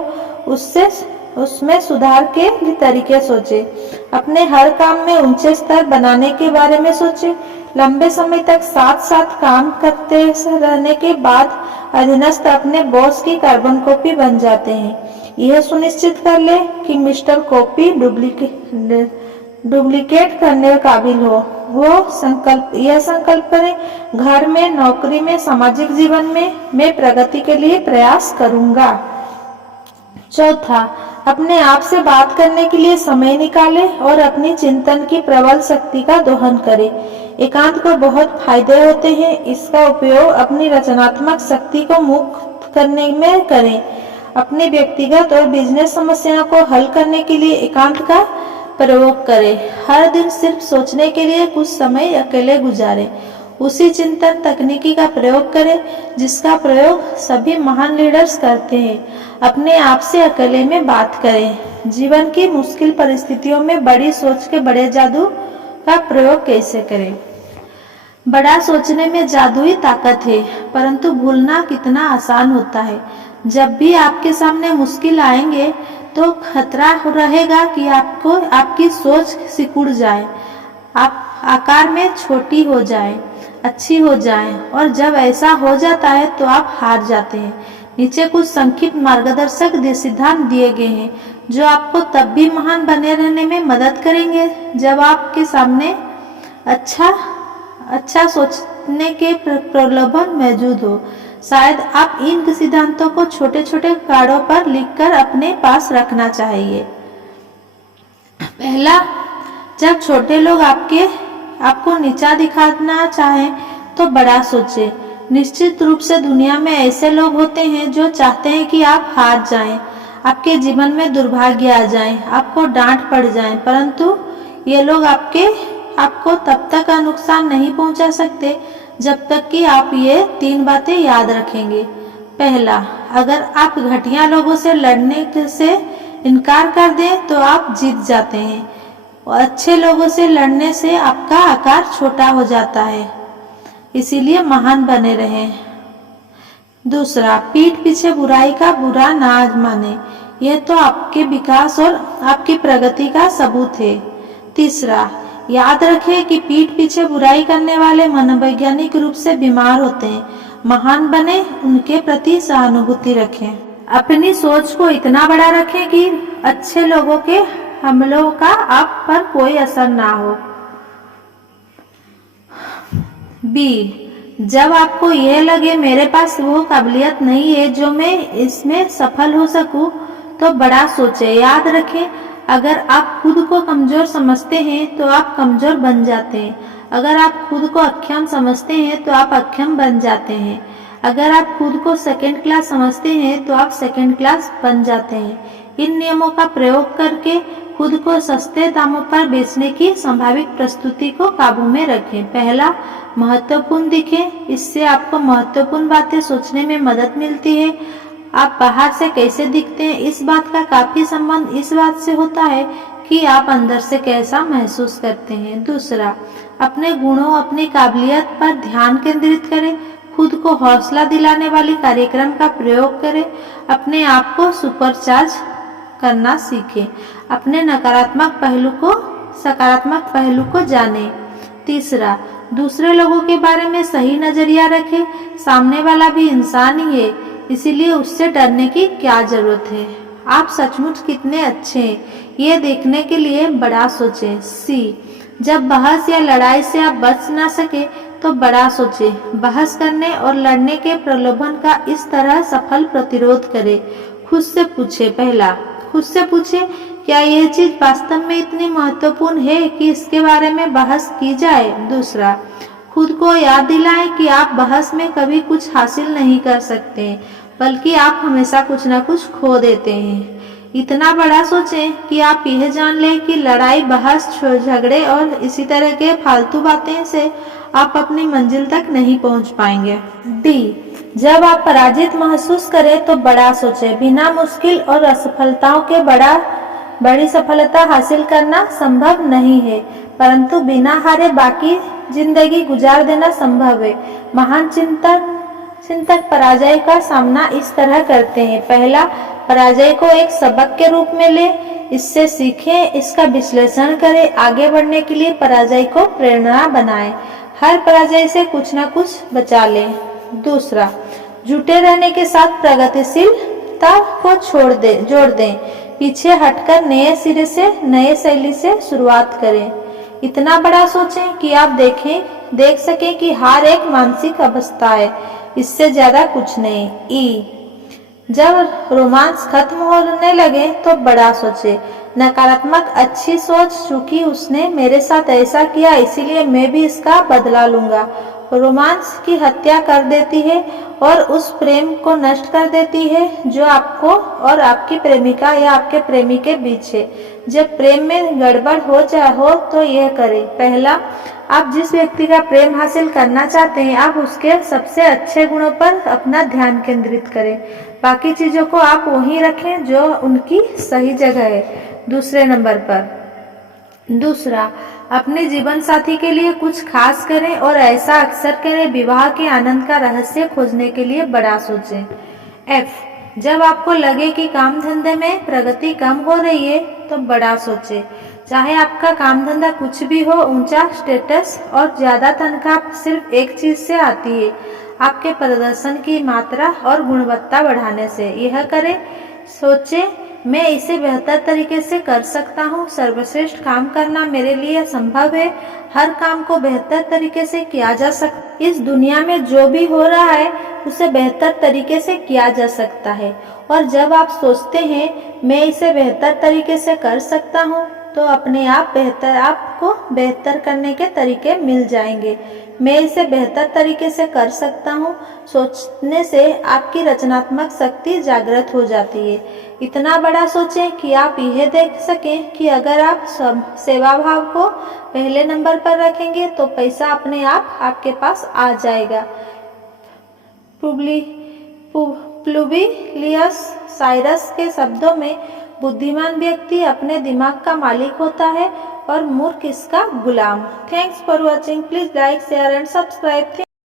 उसमें सुधार के तरीके सोचें। अपने हर काम में ऊंचे स्तर बनाने के बारे में सोचें। लंबे समय तक साथ साथ काम करते रहने के बाद अधीनस्थ अपने बॉस की कार्बन कॉपी बन जाते हैं। यह सुनिश्चित कर ले कि मिस्टर कॉपी डुप्लीकेट करने काबिल हो। यह संकल्प करें, घर में, नौकरी में, सामाजिक जीवन में मैं प्रगति के लिए प्रयास करूंगा। चौथा, अपने आप से बात करने के लिए समय निकालें और अपनी चिंतन की प्रबल शक्ति का दोहन करें। एकांत को बहुत फायदे होते हैं, इसका उपयोग अपनी रचनात्मक शक्ति को मुक्त करने में करें। अपनी व्यक्तिगत और बिजनेस समस्याओं को हल करने के लिए एकांत का प्रयोग करें। हर दिन सिर्फ सोचने के लिए कुछ समय अकेले गुजारें। उसी चिंतन तकनीकी का प्रयोग करें जिसका प्रयोग सभी महान लीडर्स करते हैं। अपने आप से अकेले में बात करें। जीवन की मुश्किल परिस्थितियों में बड़ी सोच के बड़े जादू का प्रयोग कैसे करें। बड़ा सोचने में जादुई ताकत है, परंतु भूलना कितना आसान होता है। जब भी आपके सामने मुश्किल आएंगे तो खतरा रहेगा कि आपकी सोच सिकुड़ जाए, आप आकार में छोटी हो जाए, अच्छी हो जाए, और जब ऐसा हो जाता है तो आप हार जाते हैं। नीचे कुछ संक्षिप्त मार्गदर्शक सिद्धांत दिए गए हैं जो आपको तब भी महान बने रहने में मदद करेंगे जब आपके सामने अच्छा सोचने के प्रलोभन मौजूद हो। शायद आप इन सिद्धांतों को छोटे छोटे कार्डों पर लिखकर अपने पास रखना चाहिए। पहला, जब छोटे लोग आपको नीचा दिखाना चाहें तो बड़ा सोचें। निश्चित रूप से दुनिया में ऐसे लोग होते हैं जो चाहते हैं कि आप हार जाएं, आपके जीवन में दुर्भाग्य आ जाए, आपको डांट पड़ जाए, परंतु ये लोग आपको तब तक नुकसान नहीं पहुंचा सकते जब तक कि आप ये 3 बातें याद रखेंगे। पहला, अगर आप घटिया लोगों से लड़ने से इनकार कर दें तो आप जीत जाते हैं और अच्छे लोगों से लड़ने से आपका आकार छोटा हो जाता है, इसीलिए महान बने रहें। दूसरा, पीठ पीछे बुराई का बुरा ना माने, यह तो आपके विकास और आपकी प्रगति का सबूत है। तीसरा, याद रखें कि पीठ पीछे बुराई करने वाले मनोवैज्ञानिक रूप से बीमार होते हैं। महान बने, उनके प्रति सहानुभूति रखें। अपनी सोच को इतना बड़ा रखें कि अच्छे लोगों के हमलों का आप पर कोई असर ना हो। बी, जब आपको यह लगे मेरे पास वो काबिलियत नहीं है जो मैं इसमें सफल हो सकूं, तो बड़ा सोचें। याद रखें, अगर आप खुद को कमजोर समझते हैं तो आप कमजोर बन जाते हैं। अगर आप खुद को अक्षम समझते हैं तो आप अक्षम बन जाते हैं। अगर आप खुद को सेकंड क्लास समझते हैं तो आप सेकंड क्लास बन जाते हैं। इन नियमों का प्रयोग करके खुद को सस्ते दामों पर बेचने की संभावित प्रस्तुति को काबू में रखें। पहला, महत्वपूर्ण दिखें, इससे आपको महत्वपूर्ण बातें सोचने में मदद मिलती है। आप बाहर से कैसे दिखते हैं इस बात का काफी संबंध इस बात से होता है कि आप अंदर से कैसा महसूस करते हैं। दूसरा, अपने गुणों, अपनी काबिलियत पर ध्यान केंद्रित करें। खुद को हौसला दिलाने वाली कार्यक्रम का प्रयोग करें। अपने आप को सुपरचार्ज करना सीखें। अपने नकारात्मक पहलू को सकारात्मक पहलू को जानें। तीसरा, दूसरे लोगों के बारे में सही नजरिया रखें। सामने वाला भी इंसान ही है, इसीलिए उससे डरने की क्या जरूरत है। आप सचमुच कितने अच्छे हैं, ये देखने के लिए बड़ा सोचें। सी, जब बहस या लड़ाई से आप बच ना सके तो बड़ा सोचें। बहस करने और लड़ने के प्रलोभन का इस तरह सफल प्रतिरोध करें। खुद से पूछे। पहला, खुद से पूछे, क्या यह चीज वास्तव में इतनी महत्वपूर्ण है कि इसके बारे में बहस की जाए। दूसरा, खुद को याद दिलाएं कि आप बहस में कभी कुछ हासिल नहीं कर सकते, बल्कि आप हमेशा कुछ ना कुछ खो देते हैं। इतना बड़ा सोचें कि आप यह जान लें कि लड़ाई, बहस, झगड़े और इसी तरह के फालतू बातें से आप अपनी मंजिल तक नहीं पहुंच पाएंगे। डी, जब आप पराजित महसूस करें तो बड़ा सोचें। बिना मुश्किल और असफलताओं के बड़ी सफलता हासिल करना संभव नहीं है, परंतु बिना हारे बाकी जिंदगी गुजार देना संभव है। महान चिंतक पराजय का सामना इस तरह करते हैं। पहला, पराजय को एक सबक के रूप में लें, इससे सीखें, इसका विश्लेषण करें, आगे बढ़ने के लिए पराजय को प्रेरणा बनाएं, हर पराजय से कुछ न कुछ बचा लें। दूसरा, जुटे रहने के साथ प्रगतिशीलता को जोड़ दें, पीछे हटकर नए सिरे से, नए शैली से शुरुआत करें। इतना बड़ा सोचें कि आप देख सकें कि हार एक मानसिक अवस्था है, इससे ज्यादा कुछ नहीं। ई, जब रोमांस खत्म होने लगे तो बड़ा सोचे। नकारात्मक अच्छी सोच, चूंकि उसने मेरे साथ ऐसा किया इसीलिए मैं भी इसका बदला लूंगा, रोमांस की हत्या कर देती है और उस प्रेम को नष्ट कर देती है जो आपको और आपकी प्रेमिका या आपके प्रेमी के बीच है। जब प्रेम में गड़बड़ हो तो यह करें। पहला, आप जिस व्यक्ति का प्रेम हासिल करना चाहते हैं, आप उसके सबसे अच्छे गुणों पर अपना ध्यान केंद्रित करें, बाकी चीजों को आप वहीं रखें जो उनकी सही जगह है। दूसरे नंबर पर, दूसरा, अपने जीवन साथी के लिए कुछ खास करें और ऐसा अक्सर करें। विवाह के आनंद का रहस्य खोजने के लिए बड़ा सोचें। एफ, जब आपको लगे कि काम धंधे में प्रगति कम हो रही है तो बड़ा सोचें। चाहे आपका काम धंधा कुछ भी हो, ऊंचा स्टेटस और ज्यादा तनख्वाह सिर्फ एक चीज से आती है, आपके प्रदर्शन की मात्रा और गुणवत्ता बढ़ाने से। यह करें, सोचें, मैं इसे बेहतर तरीके से कर सकता हूँ, सर्वश्रेष्ठ काम करना मेरे लिए संभव है, हर काम को बेहतर तरीके से किया जा सकता, इस दुनिया में जो भी हो रहा है उसे बेहतर तरीके से किया जा सकता है। और जब आप सोचते हैं मैं इसे बेहतर तरीके से कर सकता हूँ, तो अपने आप आपको बेहतर करने के तरीके मिल जाएंगे। मैं इसे बेहतर तरीके से कर सकता हूँ, सोचने से आपकी रचनात्मक शक्ति जागृत हो जाती है। इतना बड़ा सोचें कि आप यह देख सकें कि अगर आप सेवा भाव को पहले नंबर पर रखेंगे तो पैसा अपने आप आपके पास आ जाएगा। प्लुबिलियस साइरस के शब्दों में, बुद्धिमान व्यक्ति अपने दिमाग का मालिक होता है और मूर्ख इसका गुलाम। Thanks for watching. Please like, share and subscribe.